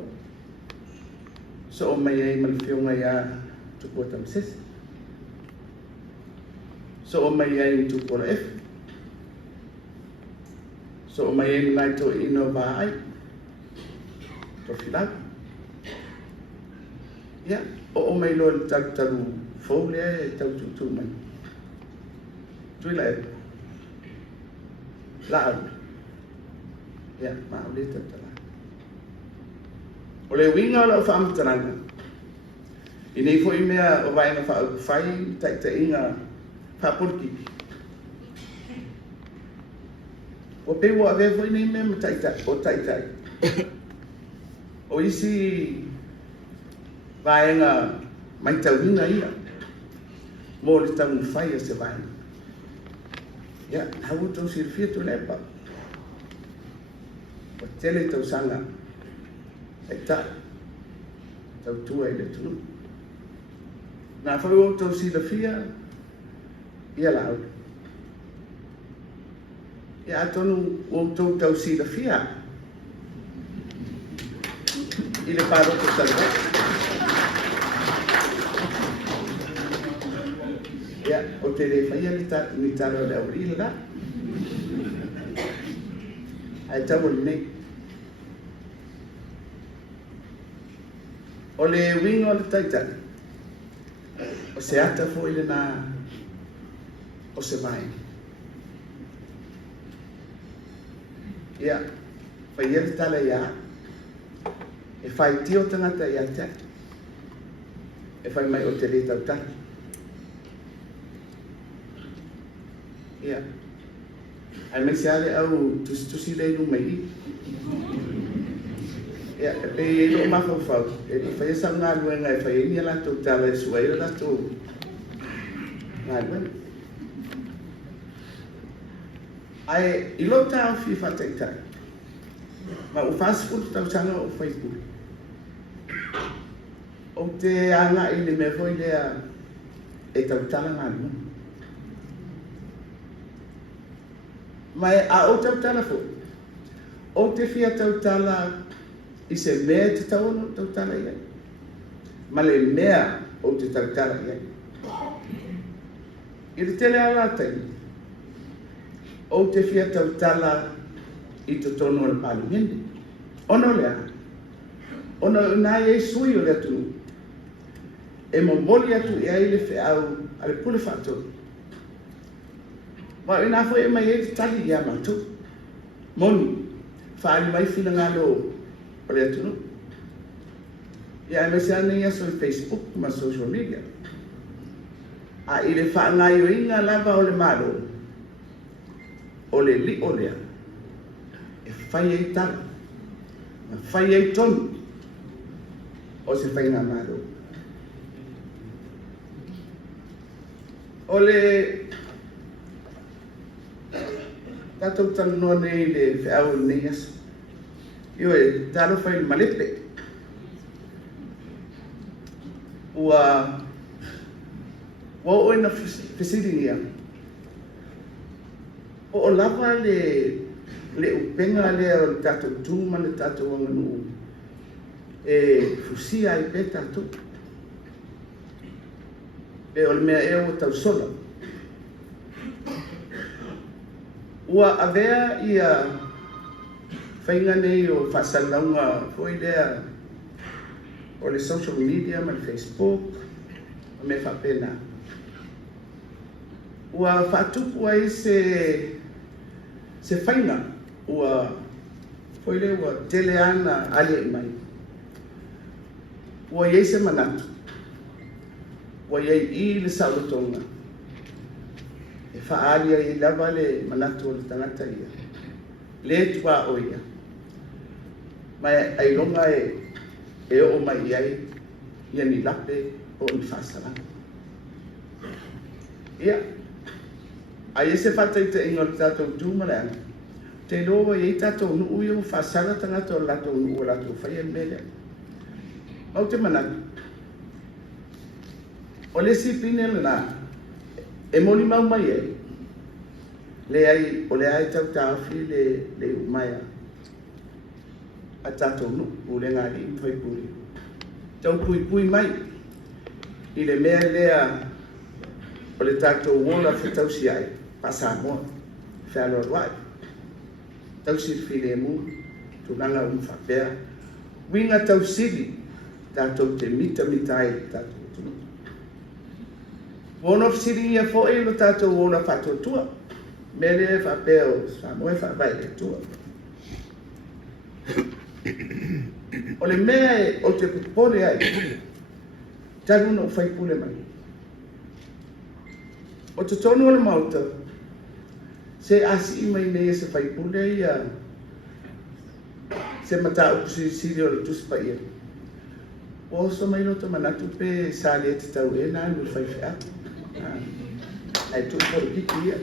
So o mai ai malwhionga ia tuku tam sesi. So o mai ai tuku ora F. So o mai ai nai tō ino wā ai. Tō whilau. Ia, o mai loa le taru fau lea e tau tutu mai. Tui la e. La au. Ia, maa o le tatala. O le winga o lau whaamataranga. I nei fo i mea o vaina whai ta inga whapurki. O pe wo ave fo i nei mea o tai. O isi vaenga mai tauhinga ia. Mō le tau whai a se vaina. Ia, hau tau sirfia tu lepa. O tele tau sanga. Tai tau tua i le tunu. Nā whai o tau si la fia, ia lau. Ia atonu o tau si la fia. I le pāroko salwa. Ia, o te le whaia ni taro le aurila la. Ai tau o nei. O le winga o le taitai. O se ata fo ile na o se mai. Ia, whai ele tala ia. E whai tio tangata ia te. E whai mai o te le tau tala. Ia. Ai mai se ale au tusi le ilu mai. Ia, e ilo mafau fau. E whai esa ngā luenga e whai enia lato tala e sua ilo lato ngā luenga. Ai, ilo tau fi whatai tai. Ma o fast food tau sanga o Facebook. O te anga i le me foi lea e tau tala ngā luenga. Mai a o tau tala fo. O te fia tau tala i se mea te tau ono tau tala iai. Ma le mea o te tau tala iai. I le tele ala tai. O te fia tau tala i te tono le pali mende. Ono lea. Ono na iei sui o le atu. E mo moli atu iai le fe au ale pule fato. Ma ina foi mai e tali ia matu. Moni faali mai fina ngalo o le atu. Ia me se ane ia so Facebook ma social media. A ile fa ngai o inga lava o le malo. O le li o lea. E fai e tala. Ma fai e tonu. O se fai ngā malo. O le tatou tanoa nei le feʻau lenei asa. Io e talofa i le malepe. Ua o ina fesiligia. O lava le upenga lea o le tatou tuma le tatou aganuu. E fusia ai pe tatou. E o le mea e o tausola. Ua avea ia whainga nei o whasalunga foi lea o le social media ma le Facebook o me whapena. Ua whatupu ai se whainga ua foi lea ua tele ana ale mai. Ua iei se manatu. Ua iei I le saulotonga. E whaalia I lava le manatu o le tangata ia. Le tua o ia. Mai ai longa e o mai iai ia ni lape o ni whasaranga. Ia. Ai ese whatai te ingo le tātou tūmara. Te loa iei tātou nuu iu whasara tangata o latou nuu o latou whaia mele. Mau te manatu. O le sipine le nā. E moli mau mai e. Le ai, o le ai tau tāwhi le umaya. A tātou nu, o le ngāri I mwhai puri. Tau pui mai. I le mea lea o le tātou wola whetau si ai. Pa Samoa. Whealo ruai. Tau sirfi le mu. Tunanga whapea. Winga tau siri. Tātou te mita ai tātou tunu. Wono siri ia fo e lo tātou wona whatotua. Mele whapea o Samoa whawai e tua. O le mea e o te pupore ai. Taru no whaipule mai. O te tonu o le mauta. Se asi I mai nei se whaipule ia. Se mata o siri o le tuspa ia. O so mai no te manatu pe sali e te tau e nā nul whaifea. Ai tu por kiki ia.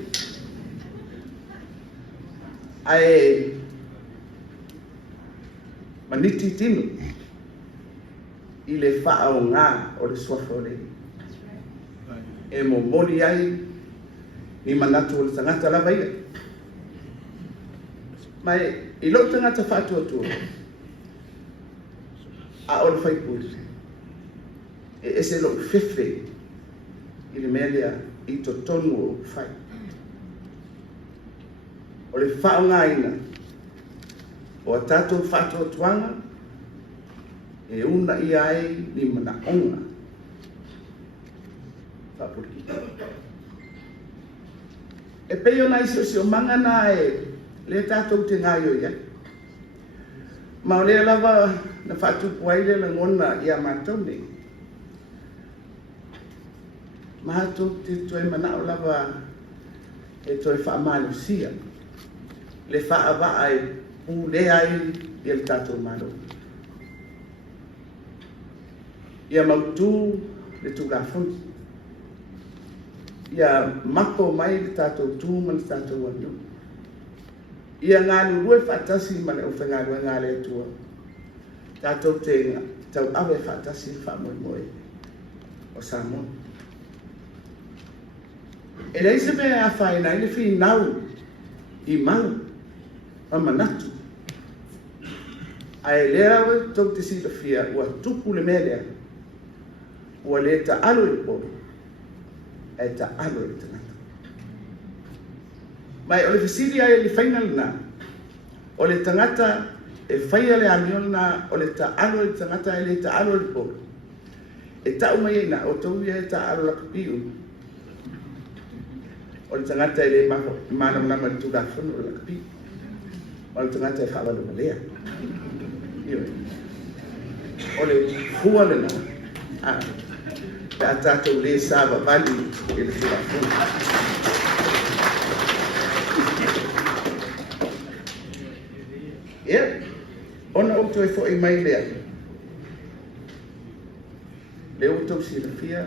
Ai maniti tinu I le wha o ngā o le suafore. E mo moli ai ni manatu o le tangata lava ia. Mai I lo tangata whatua tua. A o le whaipuri. E ese lo whiwhi I le mea lea I to tonu o whai. O le whaonga ina. O a tātou whatua tuanga. e una ia ai ni mana onga whapuriki. E peo nai si o mangana e le tātou te ngai o ia. Ma o lea lava na whatupu aile la ngona ia mātou nei. Mātou te toi mana o lava e toi whaamalusia. Le whaawaa e pūle ai i le tātou malo. Ia mautu le tūrafoni. Ia mako mai le tātou tū ma le tātou anu. Ia ngā nurue whaatasi ma le uwhi ngā rua ngā le tua. Tātou te tau awe whaatasi whaamoi moe o Samoa. E reise me a whaina i le whi nau i mau a manatu. Ai lea awe tau te sila whia ua tupu le melea. Ua le ta alo i pōru. E ta alo i tangata. Mai o le fisiri ai le whaingal nā. O le tangata e whaia le amion nā o le ta alo i tangata e le ta alo i pōru. E tau mai nā o tau ia e ta alo la kapiu. O le tangata e le mana nama le tūrafonu o la kapiu. O le tangata e whawalu malea. O le hua le nā. Pe a tātou le sāwa vali e le tūrafonu. Ia, ona outou e fo'i mai lea. Le outou si la fia,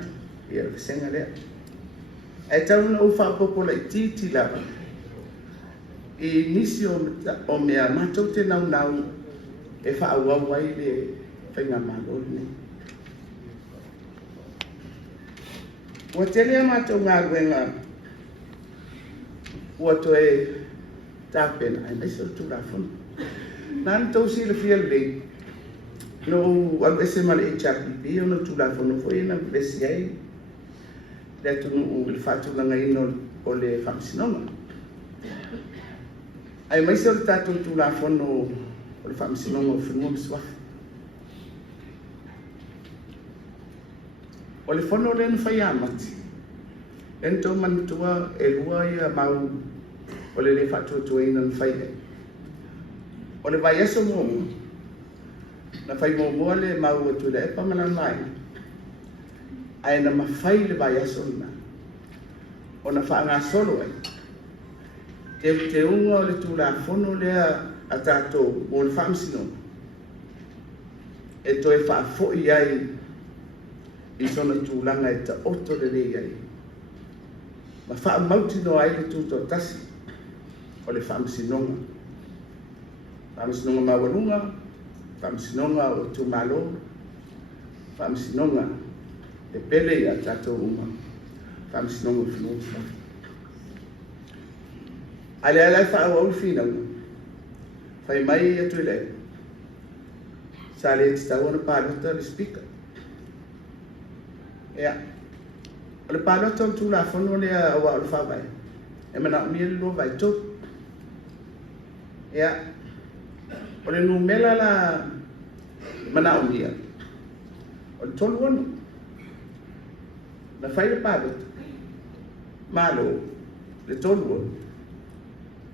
ia le senga lea. E tau na u whaapopola i titi lava. I nisi o mea mātou te nau e whaawau ai le whainga mālori nei. Ua te lea mātou ngā ruenga ua toe tāpena, ai mai sa tūrafonu. Nāna tau si le fia lei, no alu ese ma le HRPP, o no tūrafonu foi na vesi ai, le atunu le whātulanga ino o le whamisinonga. Ai mai sa le tātou tūrafonu o le whamisinonga o whenua misuafu. O le whono le nwhai amati, le nto manitua e lua ia mau o le whātua ina nwhai e. O le vai aso momu, na whai momu le mau atu le epa mana mai, ai na mawhai le vai aso na, o na wha ngā solo ai. Te unga o le tūla whono lea a tātou o le whamsino, e toi wha fōi ai i sona tūlanga e ta oto le rei ai. Ma wha mauti no ai le tūto tasi o le whamsinonga. Whamsinonga mawalunga, whamsinonga o tūmalo, whamsinonga e pele i a tātou uma, whamsinonga whinua. Ale alai wha au whina uma, whai mai atu i lei. Sa le te tau ana pālota le speaker. Ea, o le pālota o tūla whono lea awa o le whawai. E mana o mia le loa vai tō. Ea, o le numela la mana o mia. O le tolu anu. Na whai le pālota. Malo, le tolu anu.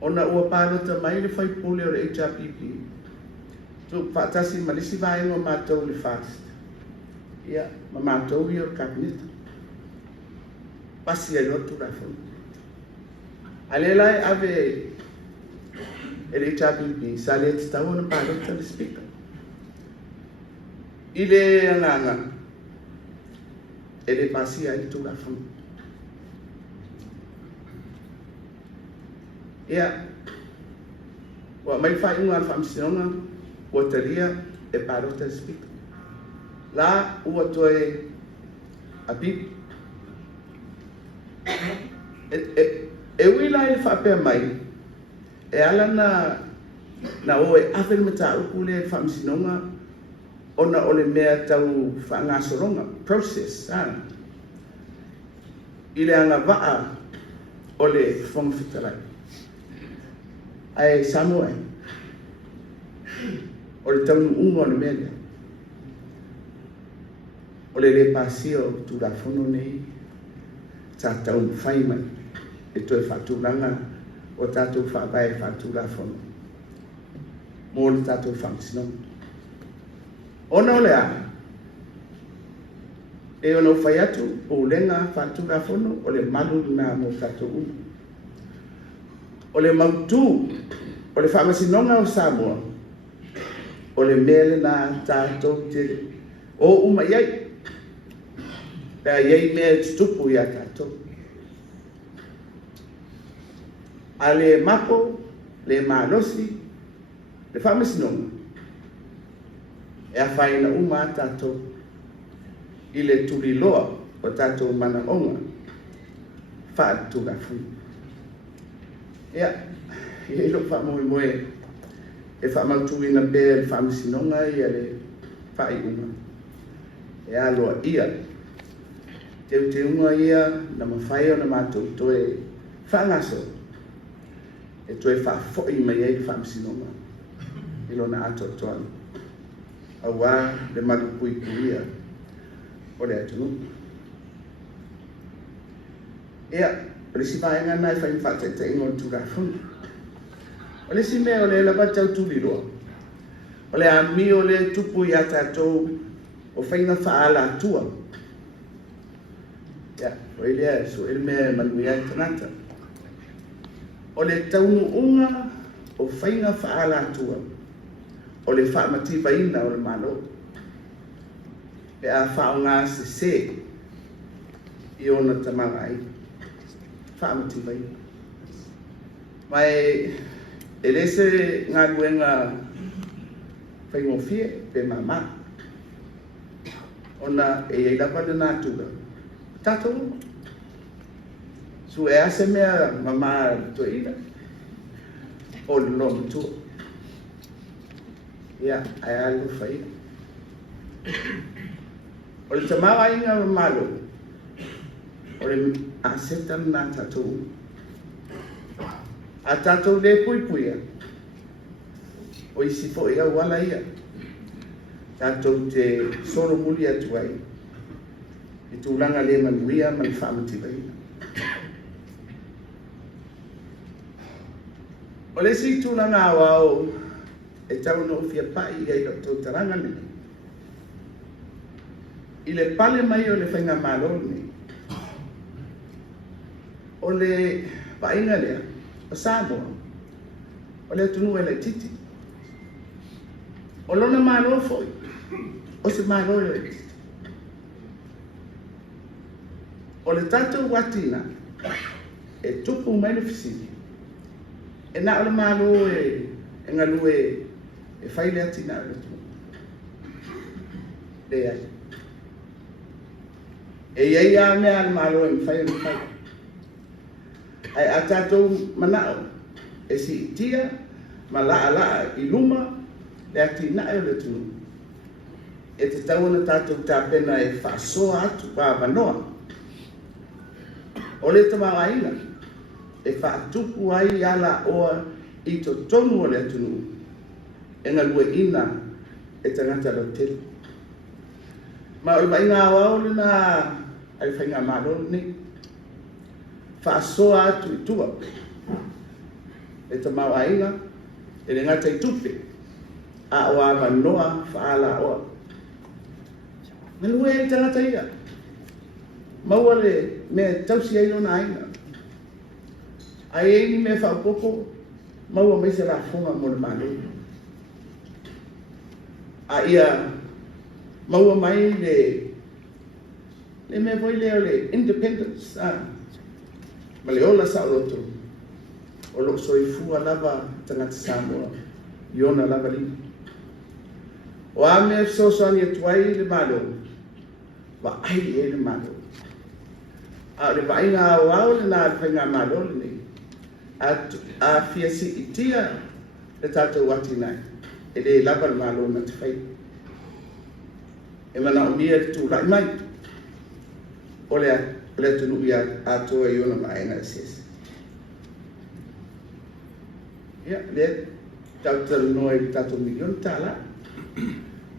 O na ua pālota mai le whai pole o le HRPP. Tu whaatasi malisi vaenga mātou le fast. Ia, ma mātou i o kabineta. Pasi ai o tūrafonu. Ale lai ave e le HRPP, sa le te tau ana pālota le speaker. I le anganga, e le pasi ai tūrafonu. Ia, wa mai whai unga al whamsinonga, ua taria e pālota le speaker. La ua toe a pipi. E wila e whapea mai, e ala na o e awhel mata uku le whamsinonga, ona o le mea tau whangasoronga, process. I le anga waa o le whongawhitarai. Ai Samoa, o le taunu unga o le mea lea. O le pasio tu la fono nei tātou whai mai e toi whatūranga o tātou whapai whatūra fono. Mō le tātou whangsino. Ono lea, e ono whai atu o lenga whatūra fono o le malu na mō tātou unu. O le mautū, o le whamasinonga o Samoa, o le mele na tātou te o uma iai. Pea iai mea tutupu ia tātou. A le mapo, le malosi, le whamasinonga. E a whaina uma tātou i le turi loa o tātou mana onga whaatura fui. Ia, i lo whamoe moe e whamautuina pēr le whamasinonga i a le whai uma. E a loa ia, te unga ia na mawhai o na mātou toe whangaso e toe whafoi mai e whamasinonga i lo na ato toana. Awa le malu pui puia o le atunu. Ia, o le si vaenga nai whain whate te ingo tura funu. O le si mea o le lava tau tuli roa. O le ami o le tupu i ata tau o whainga whaala atua. Ia, o ele ea, so ele mea manui ai tanata. O le taunu unga o whainga whaala atua. O le whaamatiba ina o le malo. E a whaonga se i ona tamanga ai. Whaamatiba ina. Mai e lese ngā luenga whaingofie pe mama. Ona e eilapa le nātuga. Tātou. Su e ase mea mama to ina. O le lomu tua. Ia, ai alu whai. O le tamawa inga malo. O le asetam nā tātou. A tātou le pui puia. O isi fo ia wala ia. Tātou te soro muli atu ai. I tūlanga le manuia man whamatiba ina. O le si tūlanga awao e tau no fia pai ai o tō taranga ni. I le pale mai o le whainga maloni. O le painga lea, o Samoa, o le tunu e le titi. O lona malo foi, o se malo e le titi. O le tatou watina, e tupu mai le fisini. E na o le malo e ngalu e fai le atina le tu. Le ai. E iai a mea al malo e fai le fai. Ai a tātou manao. E si itia, ma laa i luma, le atina e le tu. E te tau na tātou tāpena e whasoa atu pa wanoa. O le tamanga ina. E whaatupu ai ala oa i to tonu o le atunu. E ngā lue ina e tangata lo tele. Ma o iwa inga awao le na ai whainga malo ni. Whaasoa atu i tua. E ta mau ainga, e le ngata i tupe. A oa manoa whaala oa. Ngā lue e tangata ia. Maua le me tausi ai lona ainga. Ai e ni me whaupoko, maua me se la fonga mo le malo. A ia maua mai le me voi leo le independence ma le ola sa o loto o lo soifua lava tangata Samoa i ona lava li o a me sosoani e tuai le malo wa ai e le malo a le vainga au au le na whainga malo le ni a fia si itia le tātou wati nai e le lava le malo na te whai e mana o mia tu lai mai o le tunu ia atoa i ona maenga sese ia le tātou noi tātou milion tala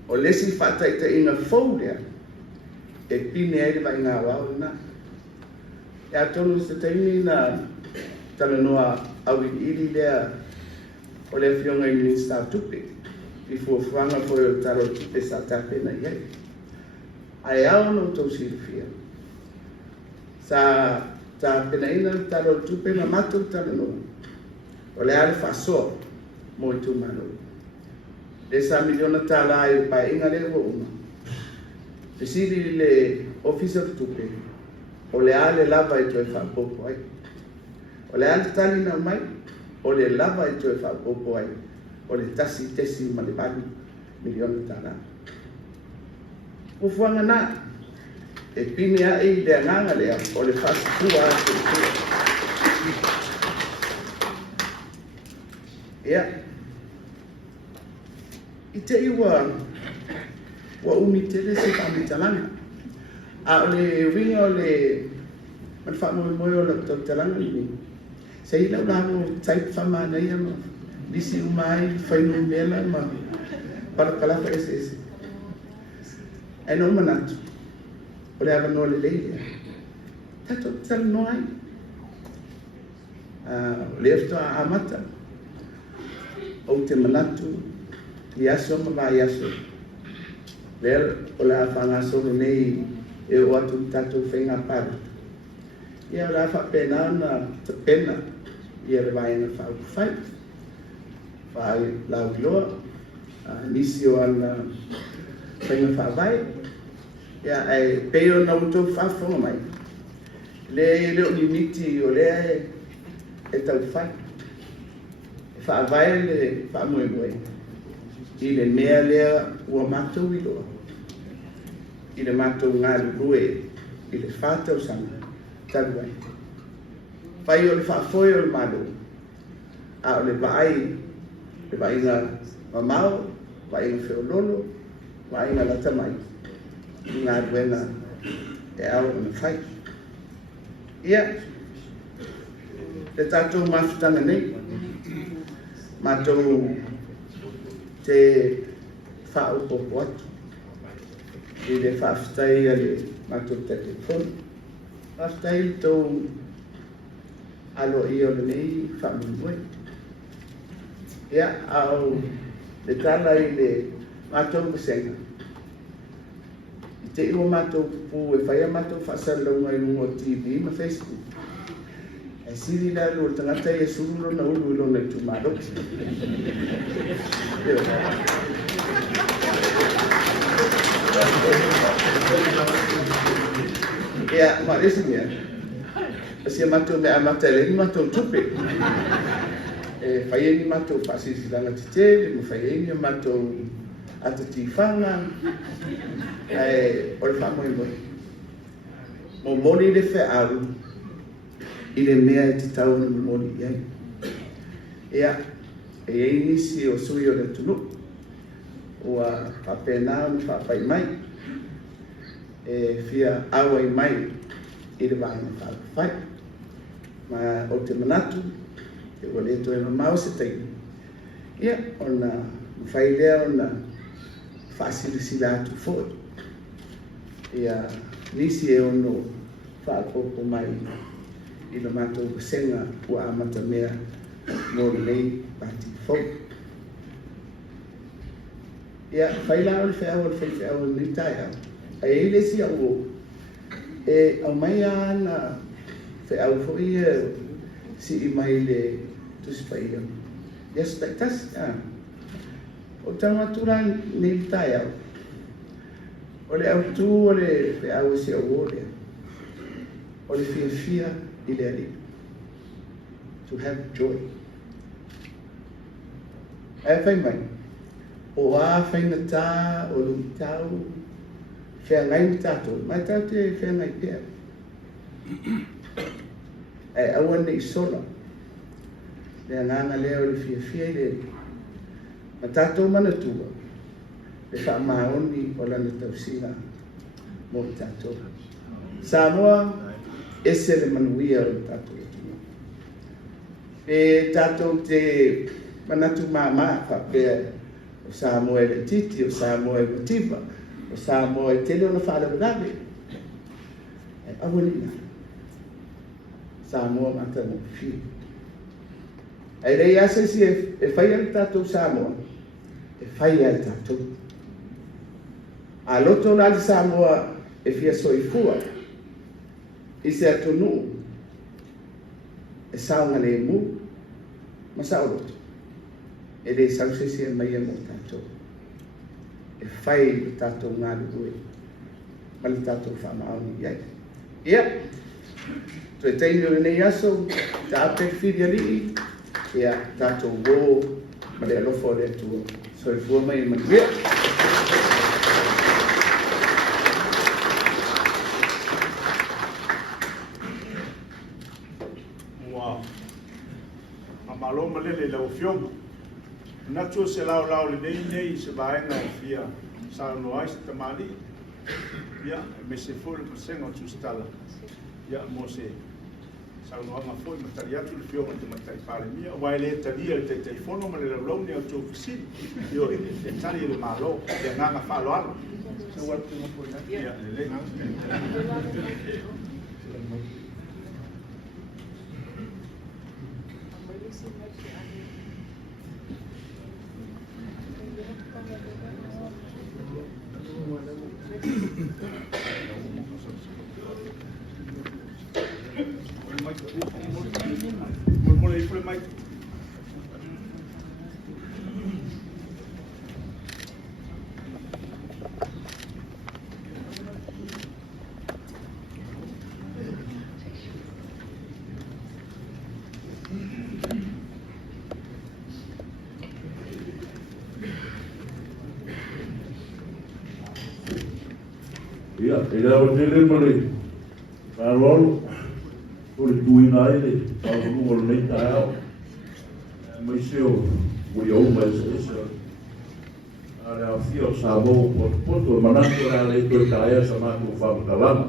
o lesi whataita inga fau lea e pine ai vai ngā wau na. E a tonu se taimi na tala noa awi iri lea o lea fionga i minista tupe. I fuafanga foi o taro tupe sa tape na iai. Ai au no tau sirifia. Sa pena ina taro tupe na matu tala noa. O le ale fasoa mo i tu mano. Le sa miliona tala ai pa inga le wo uma. Le siri le officer tupe. O le ale lava i toi whapopo ai. O le ale tali na mai. O le lava i toi whapopo ai. O le tesi ma le mani miliona tala. Ufuanga na. E pini a i le anganga lea. O le fasi kua a te kua. Ia. I te iwa wa umitele se pamitalanga. A o le winga o le manfa moe o le talanga ni. Se i lau lamo taip whama na ia ma. Lisi umai, whainu mela ma. Parakalafa ese. E no manatu. O le awa no le leile. Tato tala no ai. O le efto a amata. O te manatu. I aso ma vai aso. Lea o le awhanga solo nei e o atu tato whenga para. Ia o le awha pena na te pena. Ia le vai na whau whai. Whai lau loa. Nisi o ana whenga whawai. Ia ai peo na uto whawhonga mai. Le o limiti o lea e tau whai. Whawai le whamoe moe. I le mea lea ua mātou i loa. I le mātou ngā lue, i le whātau sanga, taru ai. Whai o le whaafoe o le malo, a o le vai ngā mamao, vai ngā whiololo, vai ngā lata mai, i ngā ruenga e au o na whai. Ia, le tātou mawhitanga nei, mātou te whaopopo atu. I le whaafitai a le mātou te telefoni. Whaafitai tau alo i o le nei whaamumoi. Ia au le tala i le mātou kasenga. I te iwa mātou pū e whaia mātou whaasalaunga i lungo TV ma Facebook. E siri la lo tangata e sururo na ulu ilo na tumaro. Ia, ma resi mea. Asia matou me amata le ni matou tupe. E whaia ni matou whaasisilanga titele, ma whaia ni matou atatifanga. E o le whaamoi moi. Mo mori le wha aru. I le mea e te tau na mori iai. Ia, e ei nisi o sui o le tunu. Ua whapena o whapai mai. E fia awa i mai i le vāina whai. Ma o te manatu, e o le to e mamau se teini. Ia, o na whai lea o na whaasirisila atu fōi. Ia, nisi e ono whaapoko mai i le mātou kasenga ua amata mea mō nei pāti fau. Ia, whaila o le whea o le whea o le tai au. A e le si au o. E au mai ana whea au fōi e si i mai le tusi whaia. Ia spectas, ia. O tangatura nei tai au. O le au tū o le whea o si au o le. O le fia to have joy. E whai mai, o a whai na tā, o lu tau, whea ngai ni tātou, mai tau te whea ngai pēr. E aua nei sola, lea nganga lea o le fia i le, ma tātou mana tua, le wha maoni o lana tausina mo tātou. Samoa, ese le manuia o tātou e tunu. E tātou te manatu māmā whapea o Samoa le titi, o Samoa le tiva, o Samoa e tele ona whaalewanale. E awalina. Samoa mata mo fi. Ai rei asa si e whai al tātou Samoa. E whai al tātou. A loto nali Samoa e fia soifua. I se atonu. E saunga le mu. Ma sao loto. E le sausesi e mai mo tātou. E whai le tātou ngā lue. Ma le tātou whamaoni iai. Ia. Tue teino le nei aso. Ta ape whiri alii. Ia tātou wō. Ma le alofo le atua. Soifua mai e manuia. Maloma lele lau fionga. Natu se lau le nei se vaenga o fia sa no ai se tamali. Ya me se foi por senga o tustala. Ya mo se sa no anga foi mataria tu fionga te matai pare mia. Wa le talia te telefono ma le lau ne o tu fisi. Yo e tali le malo ya nga fa lo alo. Se wa tu mo foi na. Ya le. Ia, e rao te le mare, ka rolo, o le tuina ele, ka rungo le nei tae au. Mai seo, ui au mai se, a le au fia o Samoa, poto, manako ra le koe tae sa mako whamakalama.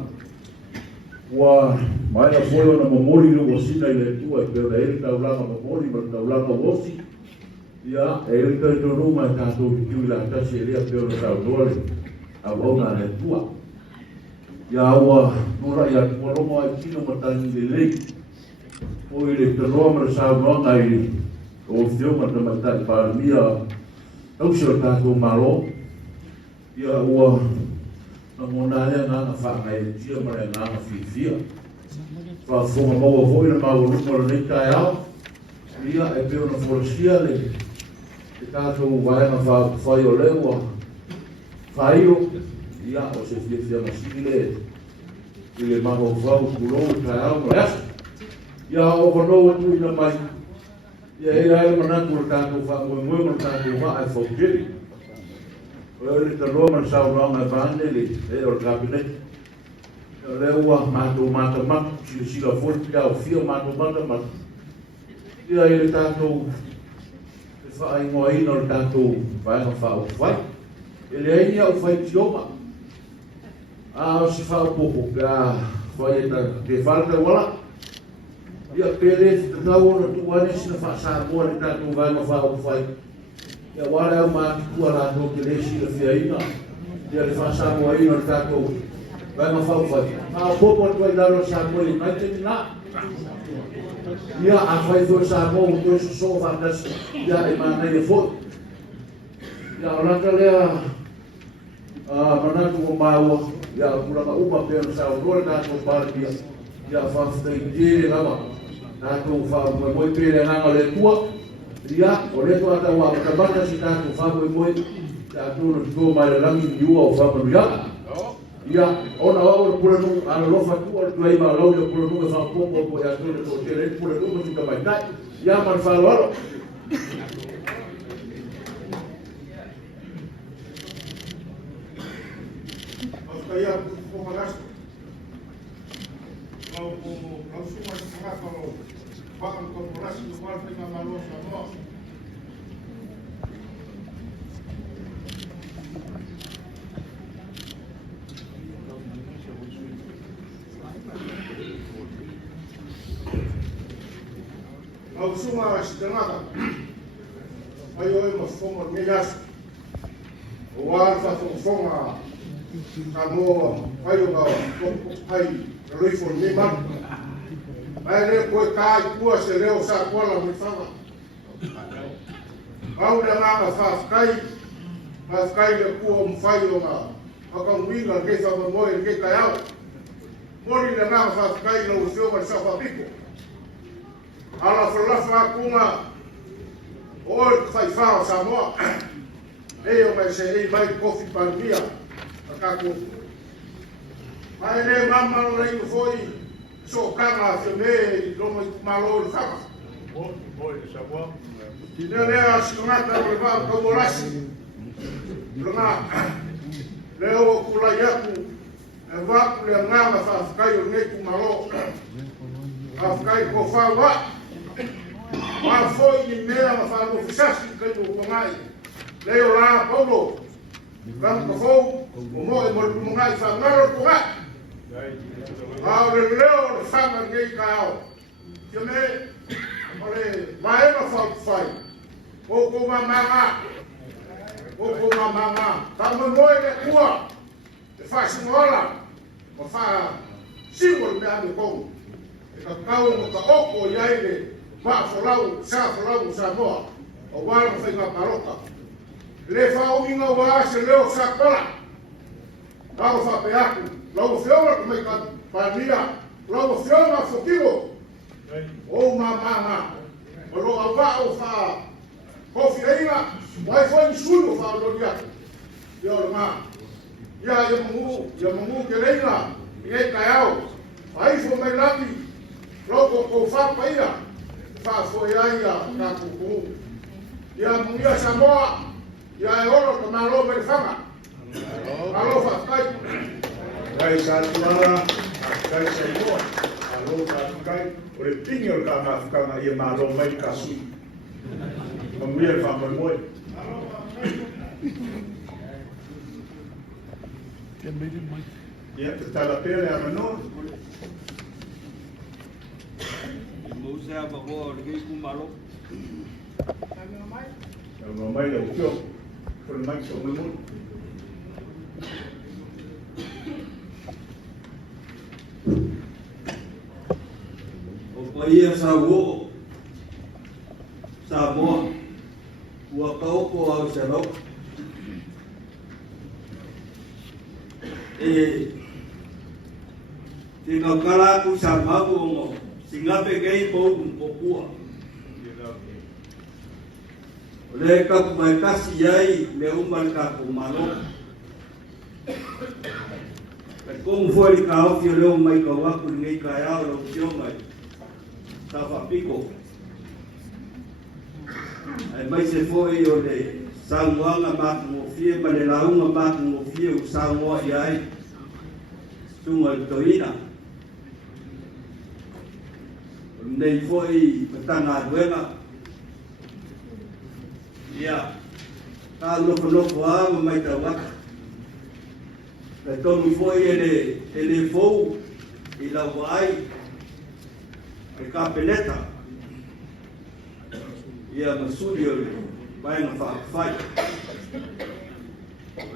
Ua, mai na foi ona mamori no wasina i le tua, e peo na ele taulanga mamori, ma taulanga wasi. Ia, e ele kai tonu mai tātou kiu la tasi e lea peo na tautoale, a wauna le tua. Ia ua nura ia kualomo ai kino matani le lei. O i le tanoa mara saunoanga i o fio mata matani paramia au sio tātou malo. Ia ua na monarea nganga whanga e tia mara nganga whiwhia. Whafonga maua voi na maua rumara nei tai au. Ia e peo na forasia le tātou waenga whai o lewa. Whaio. Ia o se whiwhia masile i le maho whau kurou kai au ma asa. Ia o whanau atu ina mai. Ia e ae manatu o tātou wha moe ma tātou wha ai whaukiri. O e le taloa ma sao nanga vane le e o kabinet. Ia le ua mātou mata mata sila foti au fia mātou mata mata. Ia e le tātou e wha ai ngoa ina o le tātou whaenga wha o whai. E le aini au whai tioma. A si fa popo ka foi te falta wala ia pele te tau ona tu ane sina fa sa mo le tatu vai ma fa o fai ia wala ma tu ala no ke le si le fiaina ia le fa sa mo ina le tatu vai ma fa o fai a popo tu ai daro sa mo le mai te na ia a fai do sa mo tu so fa das ia e ma nei fo ia ora ka le a manatu o maua ia kuranga uma peo sa o rore tātou pārpia ia whawhtai tere lama tātou whamoe moe pere nganga le tua ia o reto ata wa matabata si tātou whamoe moe tātou na tiko mai le langi ni ua o whamanu ia ona o pura nungu ana lofa tua le tuai ma lau ia pura nungu whapopo po ia tōne tō tere pura nungu tika mai tai ia man whaloalo Ia ko magasto. Au suma se ngata lo. Pakam korporasi no wal pena malo Samoa. Au suma se ngata. Ai oi mo fomo ngelas. O wal fa fonga Samoa, pai o ngā pai, roi for me man. Ai le koe kai kua se leo sa kuala mi whawa. Au le ngā whawhkai le kua mwhai o ngā. Haka mwinga ke whawa moe ke kai au. Mori le ngā whawhkai na usio ma sa whapiko. Ala whalafa kunga o whai whawa Samoa. Eo mai se rei mai kofi pandia. Kako. Ai le mama rei foi so kanga se me lomo malo sapa. Oi, Samoa. Le asingata le va ko rasi. Lunga. Le o kula yaku. E va ku le ngama fa kai o ne ku malo. Fa ko fa wa. Ma foi ni mea ma fa no fisasi kai o ngai. Le o la Paulo. Kan ko fo o mo e mo ngai fa ngaro ko ga. Au le leo le fama ngai ka au. Yo me ole mai ma fa fai. O ko mama. O ko mama. Ta mo mo e kua. E fa sinola. O fa simbol me ame ko. E ka kau mo ka oko ia ile. Ma folau sa moa. O wala fa nga paroka. Le fa inga wa se leo sa kola. Lau fa pe aku. Lau fiona ku mai ka pania. Lau fiona fokigo. O mama. O lo ava o fa. Kofi ainga. Wai foi sulu fa lo dia. Yo ma. Ya mungu ke reina. Ngai kaiao. Ai fo mai lapi. Lau ko fa paia. Fa foi ai na kuku. Ya mungu Samoa. Ya e oro ka malo me fanga. Alo fa kai. Kai sa tua, kai sa imoa. Alo ka kai. Ore tingo ka ma ia malo mai ka sui. Mamuia fa moi. Ya te tala pele a mano. Mo se a bago ke ku malo. Ang may na ukyo. Kung may sa umunod. O paia sa wo. Samoa. Ua kau ko au se rau. Tina kala ku sa mabu mo. Singape kei po kua. Le ka mai kasi ai le umar ka ko malo. Ka kong foi ka o fio le mai ka wa ku ngai ka ya lo fio mai. Ta fa piko. Ai mai se foi o le Samoa nga ma mo fie ma le la nga ma mo fie o Samoa ai. Tunga toina. Nei foi patanga duena. Ya, kalau peluk wah memai tawak. Kalau foi ele fou ila vai ka peleta. Ya masudio vai na fai.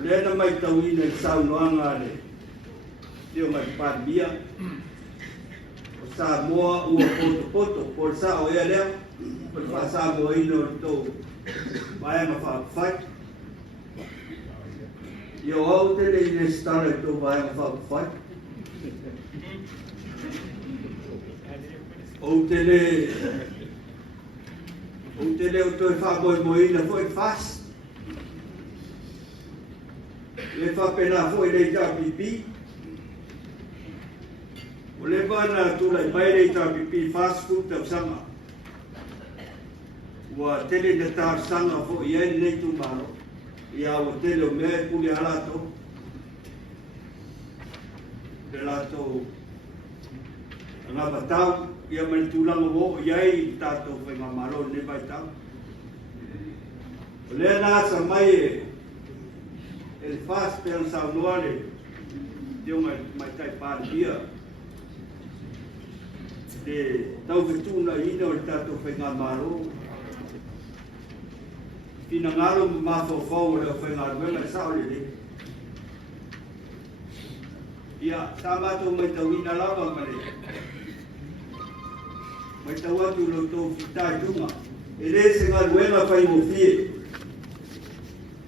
Lena mai tawina sau noanga le. Dia mai parbia. Samoa o poto por sa o ele. Por sa mo ino to. Vai ma fai. Yo au te le ine stare to vai ma fai. O te le o to fa mo ina foi fast. Le fa pena foi le ja pipi. O le bana tu le mai le ja pipi fast food te sama. Wa tele de tar sanga fo ye nei tu malo ia o tele me puli alato de lato nga batau ia man tu lang wo ye tato fe malo ne baita le na sa mai el fast per sa nuale dio mai tai par dia de tau tu na ino tato fe malo Pinangalo mafo le foi ngā ruenga sao le. Ia, sa mātou mai tau ina lava mare. Mai tau atu lo tō whitai tunga. E re se ngā ruenga whai mo whie.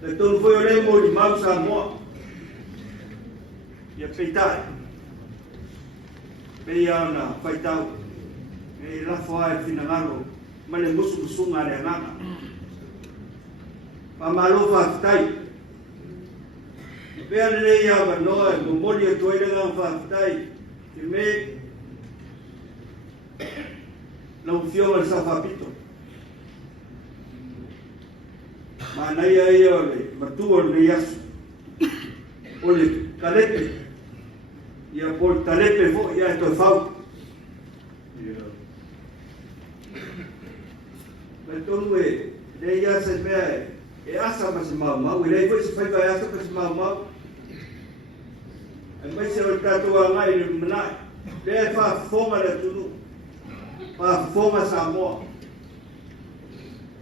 Le tōnu whai o re mo i mau Samoa. Ia peitai. Pei ana whai tau. E lafo ai whina ngaro. Ma le musu musunga le nganga. Pa malo whai Pea nere ia wanoa e momoli a toirenga whaafitai ke me lau whionga sa whapito. Ma nei a ia o le matua le yasu o le kalepe ia po le talepe fo ia e toi whau. Me tonu e le ia se mea e asa ma se mau, e lei foi se fai vai asa ma se mau. E mai se o tatoa ngai le manai, le fa fonga le tunu, fa fonga Samoa.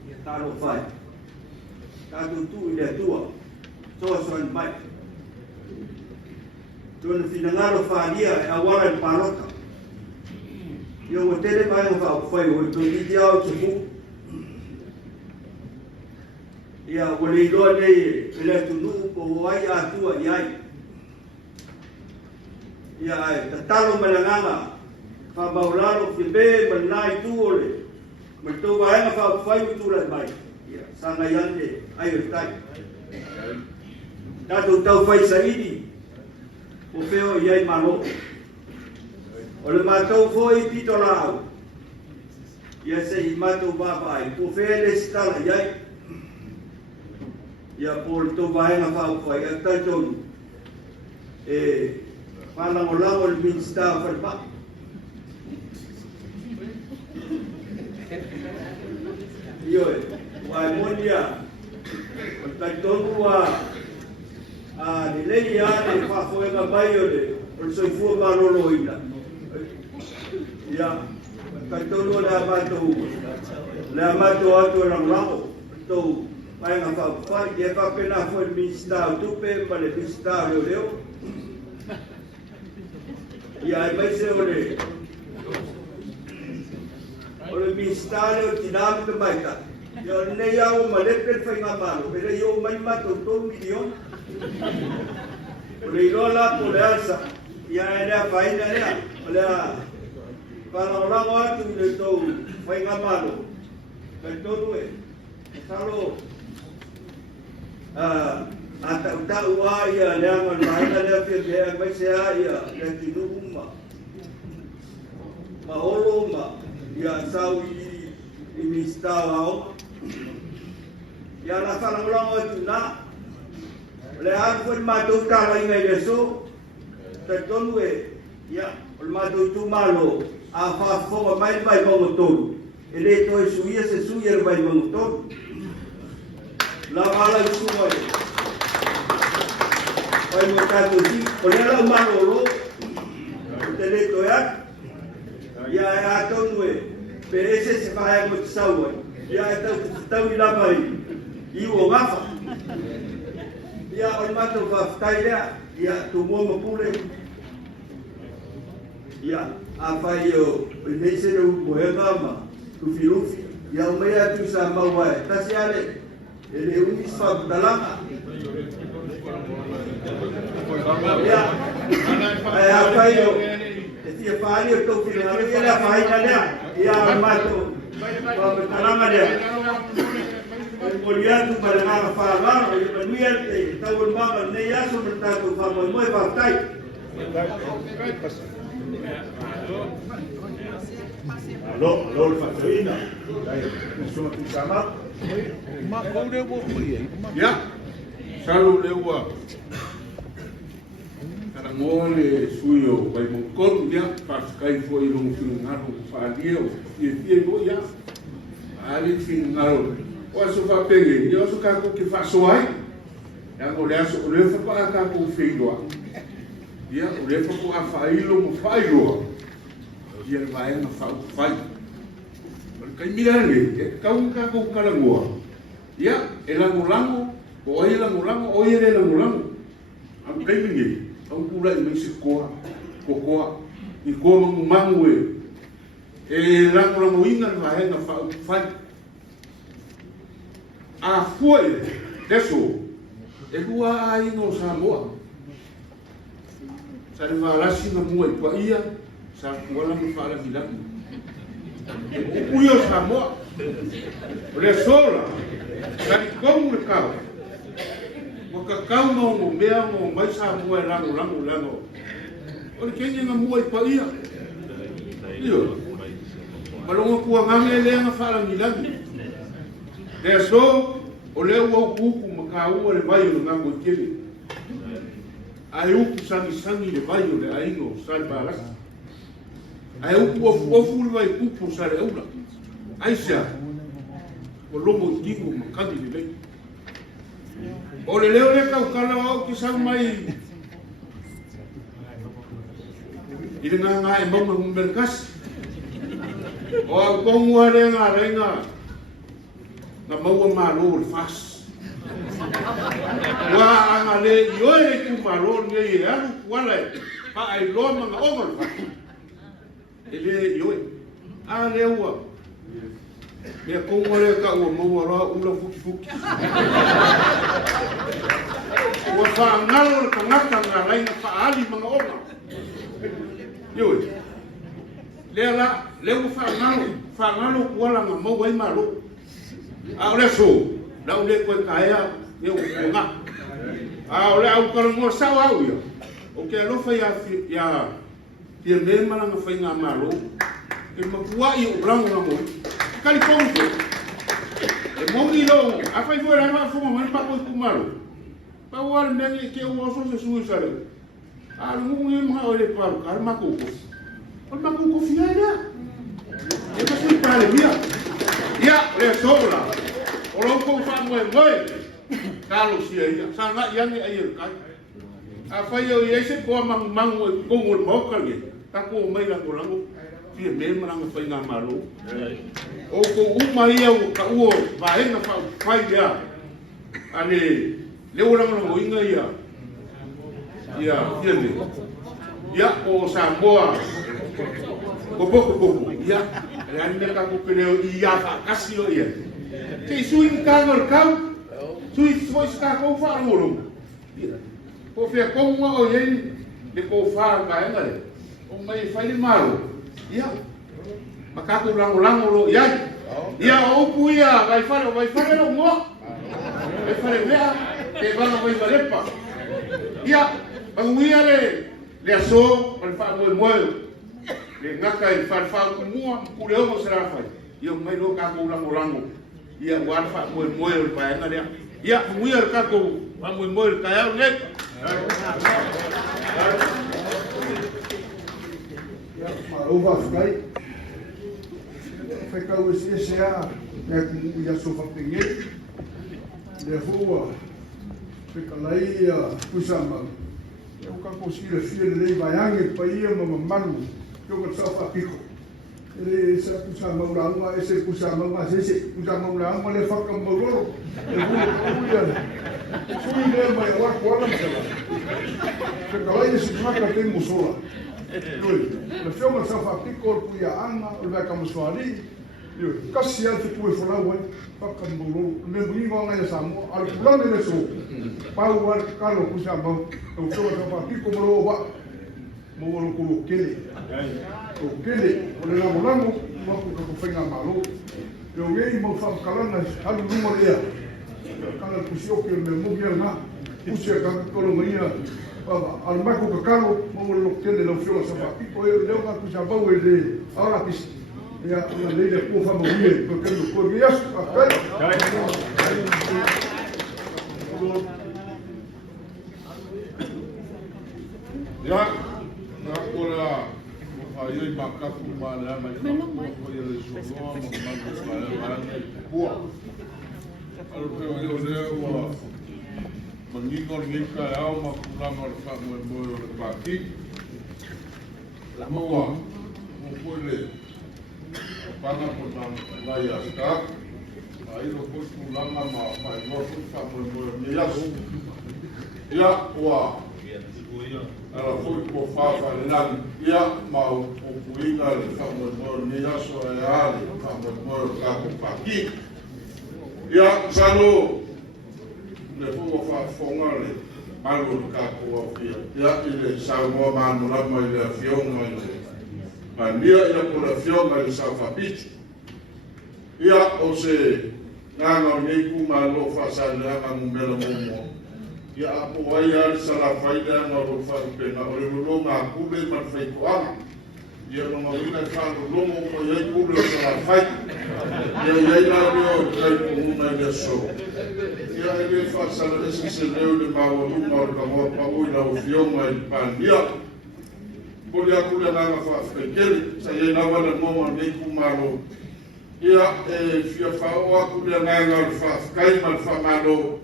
Ia taro fai, tato tu i le tua, soa soa mai. Tuna finangaro wharia e awara i parota. Ia o tele mai o wha fai o tu i au te fu. Ia o le iloa nei e le tunu po ai atua i ai. Ia ai, ta talo malanganga, wha maularo whibe manai tu ole. Ma tau waenga wha whai utula mai. Ia, sanga iande, ai o tai. Tātou tau whai saidi, o wheo i ai maro. O le mātou fōi pito rao. Ia se i mātou wāwai, o whea le stala i ai. Ia po le tau waenga wha whai, a taitonu. E whanangolango le minsta whalpa. Io e, wai monia, o taitonu a ni lei ane whafoenga mai o le soifua marolo ina. Ia, taitonu le amato atu e rangulango, tau waenga whawhai, ia whapena fo le minsta o tupe, ma le minsta o leo. Ia e mai se o le mistale o tinami te maita. Ia o nei au ma lepe whai ngā maro. Pere i o mai mato 2 milion. O le iloa la po le alsa. Ia e lea whaina lea. O lea whanaorango atu i le tau whai ngā maro. Kai tonu e. Talo a tau a ia leanga maina lea whia mai se a ia lea tinuku ma olo ma ia sau i mistau ao. Ia la whanangolango atu nā. Le āku i mātou tāra inga i leso. Te tonu e, ia, o le mātou tu malo a whaafonga mai mongo tonu. E le toi suia se suia mai mongo tonu. La wala i suma e. Pai mo tātou ti, o le lau malo lo. O te le toi atu. Ia e atonu e, pe ese se whaia mo te sau ai. Ia e tau i lapa i o ngafa. Ia o le matou whawhitai lea, ia tu mua mapule. Ia, a whai o neise reu mohenga ma, rufi rufi. Ia o mea tu sa maua e, tasi ale, e le umis whaputalanga. Ia, a whai o, ia whaari o tau whina, ia lea whaina lea, ia o matou whaputalanga lea. Mori atu ma le ngāra whaagaro, i manui ate, tau o mama nei aso na tātou whamai moe whaftai. Alo le whakawina. Suma tu sama. Ma kore wo kui e. Ya. Salu le ua. Kara ngole suyo vai mo kon ya paskai foi long ngaro falia o ie go ya. Ali fin ngaro. O aso fa pege, yo so ka ko ki fa soai. Ya o le aso o le fa pa ka ko feiloa. Ya o le fa ko a failo mo failo. Ya vai na fa fai. Kai mira le, ka ko kala ngoa. Ya, e lango, o e lango, o e lango. Am kai mingi. Au kula I mai se koa, kokoa, I koa mangu e rango inga na vahenga whai. A fue, deso, e hua a ingo Samoa. Sa le waalasi na mua I pa ia, sa kuala mi whaala milaki. E uio Samoa, le sola, sa I kongu le kau. Waka kau mo mea mo mai Samoa e lango. O le kengi na mua I pa ia. Io, malonga kua ngange lea nga whaala milaki. Le so, o leo au kuku makaua le vai o le ngango I kele. Ai uku sangi le vai o le aingo sal balasi. Ai uku ofu le vai kuku sa le eula. Ai sea, o lomo I tiku makani le lei. O le leo le kaukala au ki sang mai. I le nganga e mauma merkasi. O au kongua le ngā renga. Na maua malo le fas. Wa anga le yoe ku malo ne ye alu wala pa ai lo manga over. Ele yoe. A le ua. Me ko ngore ka o mo ra ula fuki. Wa fa ngalo ka ngata ngala ina pa ali manga ona. Yoe. Le la le u fa ngalo wala nga mo wai malo. A ole so, la ole ko kaia e o nga. A ole au ka mo sa wa u. O ke lo fa ya te me mala nga fa nga malo. E mo kuwa I o blanco nga mo. Kali ponto. E mo ni lo, a fa vo la ma fo mo pa ko ku malo. Pa wa me ke o so se su sa le. A mo ni mo ole pa ka ma ko ko. O ma ko ko fiara. E pa fu pa le mia. Ia, le sola. O lo ko fa mo Kalo sia ia. Sanga yang ai kai. A fa yo ia se ko mang ko ngol mo ka ni. Ta ko mai la ko lango. Fie me maranga fa nga malo. O ko uma ia o ka o va henga fa fai ia. Ale le o lango inga ia. Ia, tiene. Ia o Samoa. Ko. Ia. Randa ka ko peleo ia fa kasio ia. Te sui ka ngor kau. Sui ska ko fa ngoro. Ko fe ko mo o yen de ko fa ka ngale. O mai fa li malo. Ia. Maka ko lango lo ia. Ia o ku ia vai fa lo mo. Vai fa le mea te va no vai valepa. Ia, banguia le aso pa fa mo. Le ngaka I fa mua ku le o sera fa. Ia mai lo ka ko lango. Ia wa fa mo o pa na dia. Ia muia ka ko mo ka ya ne. Ia marova fai. Fe ka o se a e ku ia so fa pinge. Le fua. Fe ka lai kusama. Eu ka ko si le fie le vai ange pa ia manu. Eu vou só pico. Ele se puxa a mão lá, uma esse puxa a mão, mas esse puxa a mão lá, uma ele faca um bolo. Eu vou fui ele vai lá fora, mas chega lá e esse faca tem musula. Ele filma só pico, puia anga, ele vai como suari. Eu casi ele foi fora o faca um bolo. Me brinco com ele Samoa, al plano ele só. Pau ar calo puxa a mão. Eu filma só pico bolo. Mo lo ko kele. O kele, o le lango, mo ko whainga malo. Eu ngei mo whakakalanga, halu numa lea. Kala kusio ke me mugia nga, kusia ka kolo maia. Al mako ka kalo, mo lo kele lo fiola sa piko e leo ka kusia bau e le ala pis. Ya le le ko fa mo ie, ko ke ko vias ka kai. Ya, na ora ai makapu mana mai ko ele jogo mo mana boa. Alo pe o le o mangingo nika au ma kula ma fa mo paki. La mo ko le pana ko na vai asta. Ai lo ko kula ma fa mo fa mo ya. Ya wa. ala foi ko fa le lan ia ma o puinga le fa mo ni aso e ale fa mo ka ko paki ia salo le fo fa fonga le malo ka ko ia ile Samoa manu la mo ile fionga ile mania ia ko la fionga le sa fa pich ia o se nganga nei ku malo fa sa le nga mumela mo ia apo ai al sala faida no ro fa pena o le lo ma ku le ma fai ko ama ia no ma wina fa lo mo ko ia ku le sala fai ia la no kai ku ma de so ia ele fa sala ese se le ma o lu ma ka mo pa o la o fio ma pa ia ko le ku le na fa ke sa ia na wala mo nei ku ma lo ia fia fa o ku le na fa kai ma fa ma lo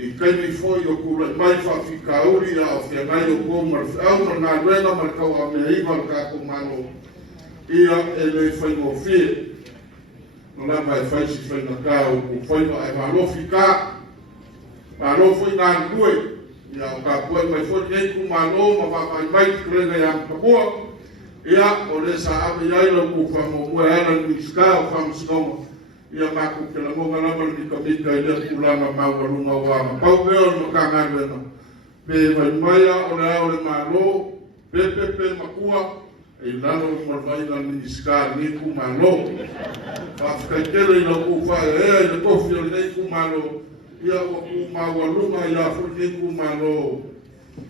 I kaimi foi o kura mai whawhika uri a o whia ngai o kōmar au mar ngā ruenga mar kau a mea iwa ka kumano ia le whai ngō whie no la mai whai si whai ngā kāu o whai ngā ai marofi kā marofi ngā rue ia o ka koe mai whai ngei kumano ma whakai mai krenga i ampapua ia o le sa ame iaila ku whamo mua ana ni ska o whamo sinoma ia mako ke la monga lama ni kamika ia kulanga mawarunga wama pau meo no kangana pe vai maya o le malo pe makua e lano morvai na miniska ni ku malo afkatele no ku fa le kofi o nei ku malo ia o ku mawarunga ia fu ni ku malo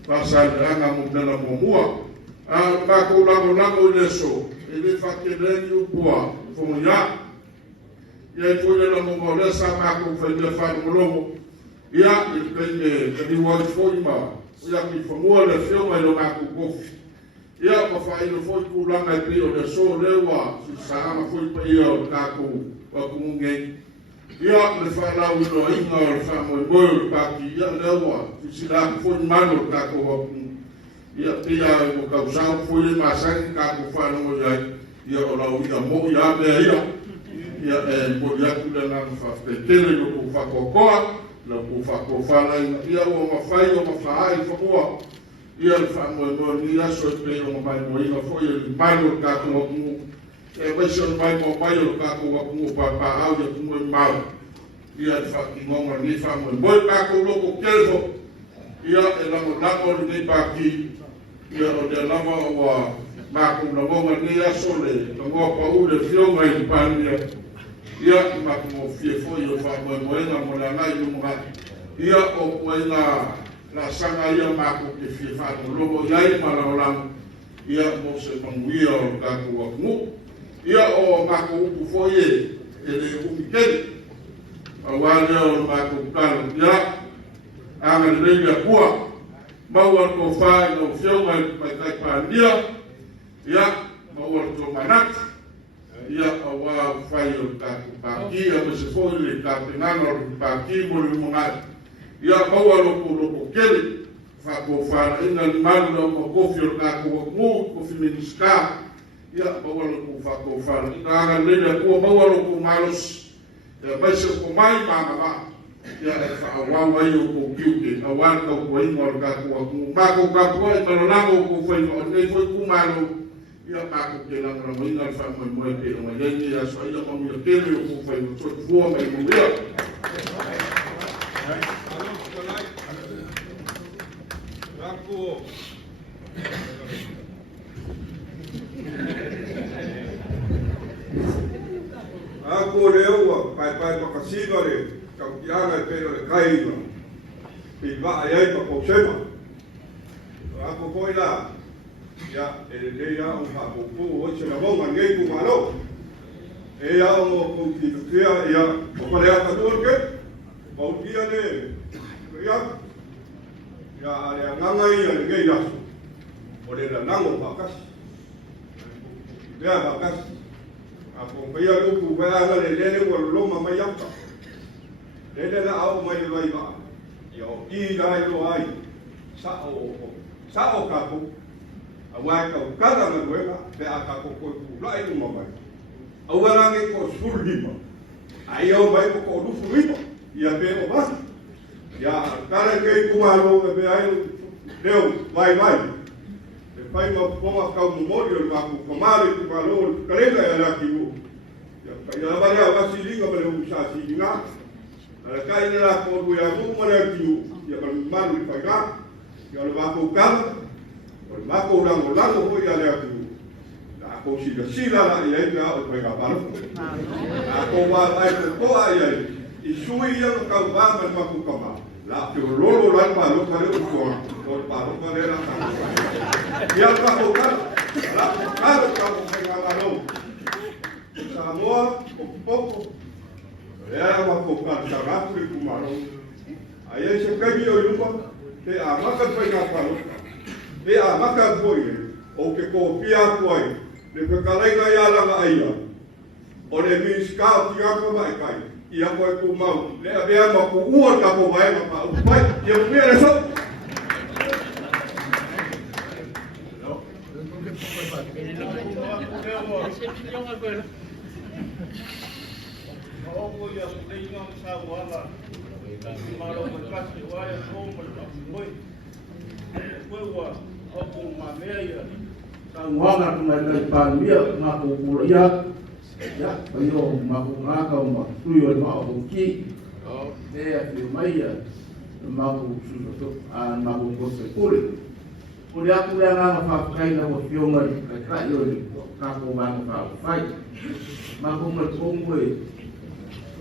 pasanga mo dela momua a mako lamo leso ele fakele ni upua fonya ia foi la mo le sa ma ko foi le fa no lomo ia il pende que ni wa foi ma ia ki fo mo le fio ma lo ma ko kofi ia ko fa ile foi ku la ma pio de so le wa su sa ma foi pa ia ka ko wa ku nge ia le fa la u lo inga le fa mo pa ki ia le wa si la foi ma lo ka ko wa ku ia pia ko ka sa foi le ma sa ka ko fa no ia o la u ia mo ia be ia ia mo ia ku le na fa petele no ku fa kokoa no ku fa ko fa la ia o ma fai o ma fa ai fo mo ia fa mo ni ia so pe o ma mo ia fo ia mai no ka ko mo e vai so mai mo ka ko mo pa au ia ku mo mau ia fa ki mo ni fa mo ka ko lo ko kelfo ia e la mo ni pa ki ia o de la wa ma ku no mo ni ia so le no pa u le fio mai pa ni ia ma mo fie foi o fa mo nga mo la ngai mo nga ia o ko nga la sanga ia ma ko ke fie fa no lobo ia ma la ola ia mo se panguia o ka ko mo ia o ma ko ku foi ele u mikeli a wale o ma ko ka ia anga le ia kua ma wa ko fa no fio mai kai pa ia ma wa to manat ia awa fai o taku paki a me se foi le taku ngana o paki mo le monga ia maua loko kele fa ko fa ina le malu no mo kofi o taku mo kofi miniska ia maua loko fa ko fa ina nga le ko maua loko malos ia mai se ko mai mama ia e fa awa mai o ko kiuke awa ka ko ina o taku mo ma ko ka ko ina no namo ko foi o nei foi ku malo ia ka ko ke la mo ina fa mo mo ke o mai ni ya so ia mo ke le ko fa no so fu mai mo ia ako leo pai makasino le kautiana pero le kaino pilva ai pa ko sema ako koila ya ele ya un papo o se la bomba ngei ku malo e ya o ko ki kia ya o pare ata turke o kia ne ya ale nganga ia ngei ya o le nango bakas ya bakas ako pia ku ba ala le ko loma mai apa le la au mai vai ba yo i dai lo ai sa o kapu awai kau kada na nueva pe aka ko ko lai no mai awara nge ko sulima ayo bai ko lu sulima ia pe o ba ya kare ke ku malo pe ai leo vai pai ma ponga kau memori o ma ku kamare ku malo kalenga ya la kiu ya ya ba ya ba silinga ba le usa silinga ala kai na ko ku ya mu ma le kiu ya ba malu pai ga ya le ba ku kam o ma ko la mo la ko ya le kiu na ko sila la ya ina o pai ga ba na ko wa ai ko ai i sui ia ka ba ma ku kama la que lolo la pa lo pa lo ko pa lo pa le la ka ya pa ko ka la ka lo ka mo ka ma lo Samoa poco era ma ko ka sa ra ku ku ma lo ai se ka mi o lupa te a ma ka pa ka pa lo te a ma ka ko o ke ko pia ko ai le ka lai ga ya la ai o le mi ska ti ga ko mai kai ia koe ku mau, lea mea ma ku ua ka po vai ma pau, pai, ia ku mea reso. Maogo ia ku leinga ma sa wala, maro ma kasi waya koma ma moi. Koe ua, oku ma mea ia. Sa wanga ku mai kai pānuia, ngā kōkura ia, ya, paio makungaka o makuyo ma o ki e a te mai a maku suto a maku ko se kule kule aku le nga fa kai na o fionga kai kai o ka ko ma fa fai maku ma kongwe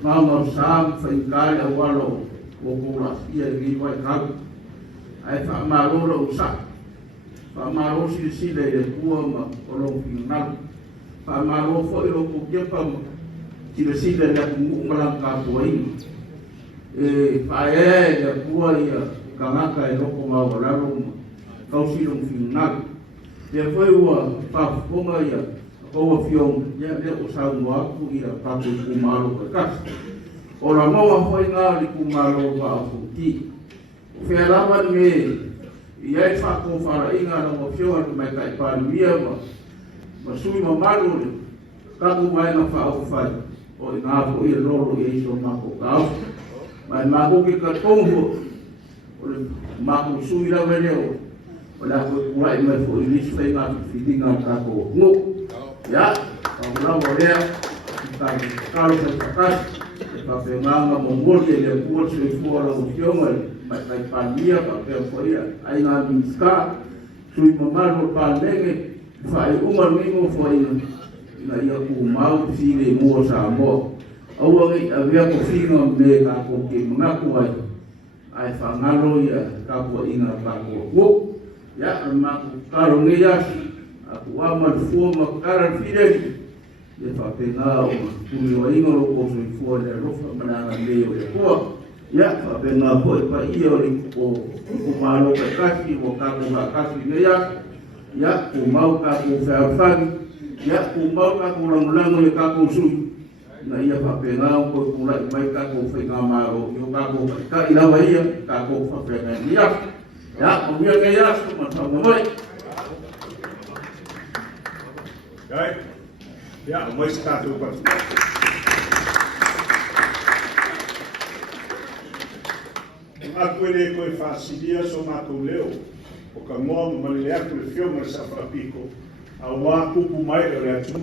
ma ma sam fa kai a walo o ko la ia ri wai ka ai fa ma ro sa fa ma ro si le ku ma o lo finna pa malo fo ilo ku ke pa tira sila ya ku malang ka po ai pa ya ku ia ka ngaka e loko ma wala ro ka silo final ya foi o pa ponga ia ko fiong ya le o sa mo ku ia pa ku malo ka ora mo foi nga li ku malo wa ku ti fe lava me ia fa ko fara inga no fiong mai kai pa mia masui mamalu le kaku mai na fa o fai o ina ko i rolo i so mako ka mai mako ke ka tongo o le mako sui la vele o la ko kuai mai fo i lis fai na fitinga ka ko no ya pa mo le ta ka lo sa ka pa pe manga mo mo le ko se fo la o fioma mai kai pa mia pa pe fo ia ai na miska sui mamalu pa lenge fai uma mingo foi na ia ku mau sile mo sa mo au ngi avia ko finga me ka ko ke ngaku ai fa ngalo ia ka ko ina pa ko ya ma ku karo ngi ya aku ama fu ma kara fide ia fa pena o ku no ingo ko so fu le ro fa mana nge yo ko ya fa pena ko pa ia ri ko malo ka kasi mo ka kasi ngi ya ku mau ka ku fa'afani ya ku mau ka ku langulango le ka ku sui na ia fa pena ko ku la mai ka ku fe nga maro yo ka ku ka ina wa ia ka ku fa pena ya o mia ke ya ku ma sa mai ya mai sta tu pa aku le ko fa sidia so ma ko leo o ka moa ma le aku le fio ma sa fa piko a wa kupu mai le atu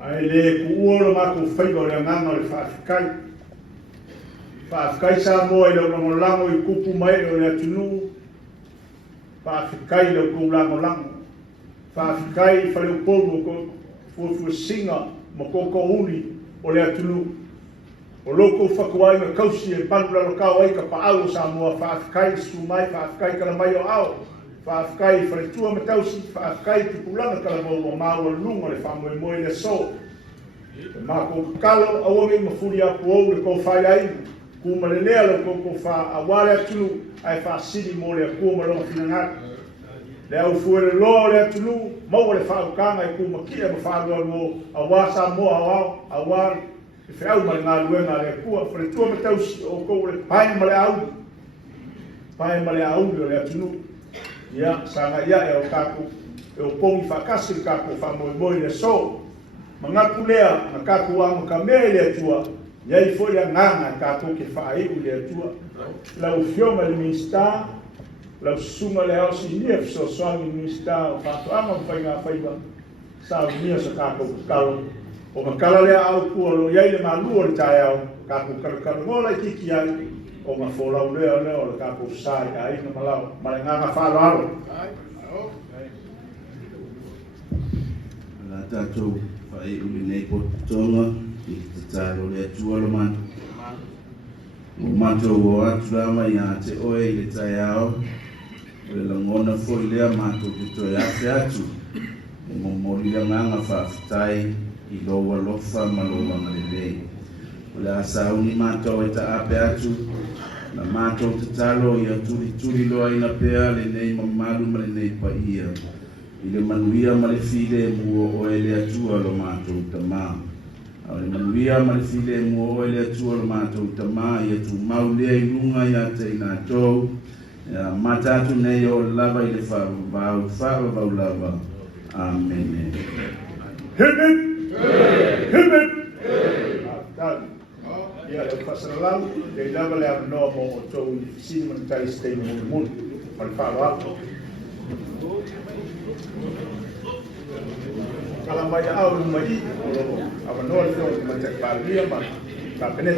ai le ku oro ma ku fai o le nganga le fa kai sa mo e lo mo lango i kupu mai le atu nu fa kai le ku lango fa kai fa le polvo ko fu singa mo ko uni o le atu nu o loko whakuai na kausi e panula lo kau ai ka paau Samoa whaafkai sumai whaafkai kalamai o ao whaafkai wharetua me tausi whaafkai tupulanga kalamau o maua lunga le whamoe moe le so mako kalo awangi mafuri a puou le kou whai ai kuma le lea le kou wha aware atunu ai whaasiri mo le kuma longa whinangati le au fuere loa le atunu maua le whaukanga i kuma kia ma whaarua luo awa Samoa awao awari e wheau mai ngā luenga le kua, whare tua me tausi o kou le pae ma le audi. Pae ma le audi o le atunu. Ia, sanga ia e o kako, e o pongi whakasi kako whamoe moe le so. Ma ngaku lea, ma kako amo ka mea le atua, iai foi a nganga kako ke whaaiu le atua. Lau fioma le minsta, lau sunga le au si nia so soangi minista o whātuanga whainga whaiva sa nia sa kākou kalo o makala le au kua lo iai le malua le tae au kākou karakara ngola i kiki ai o ma wholau lea lea o le kākou sai a ina malau ma le nganga whālaro La tātou whae uli nei po tonga i te tāro le atua lo matu. O mātou o atu rama i a te oe i le tai ao. O le langona foi lea mātou te toi ate atu. E mo mori le nganga whaafitai i loa lofa ma loa ngalelei. O le asauni mātou e ta ape atu. Na mātou te talo i a turi loa ina pea le nei mamalu ma le nei pa ia. I le manuia ma le file mua o ele atua lo mātou tamā. A le manuia ma le file mua o ele atua lo mātou tamā i atu maulea i runga i ate i nā tau. Matatu nei o lava i le whaavavau lava. Amen. Hibit! Hibit! Ia le whasaralau, le lava le avanoa mo o tau i sinimana tai stei mo munu. Ma le whaaro Kalau mai au mai apa nol tu macam pagi apa tak kena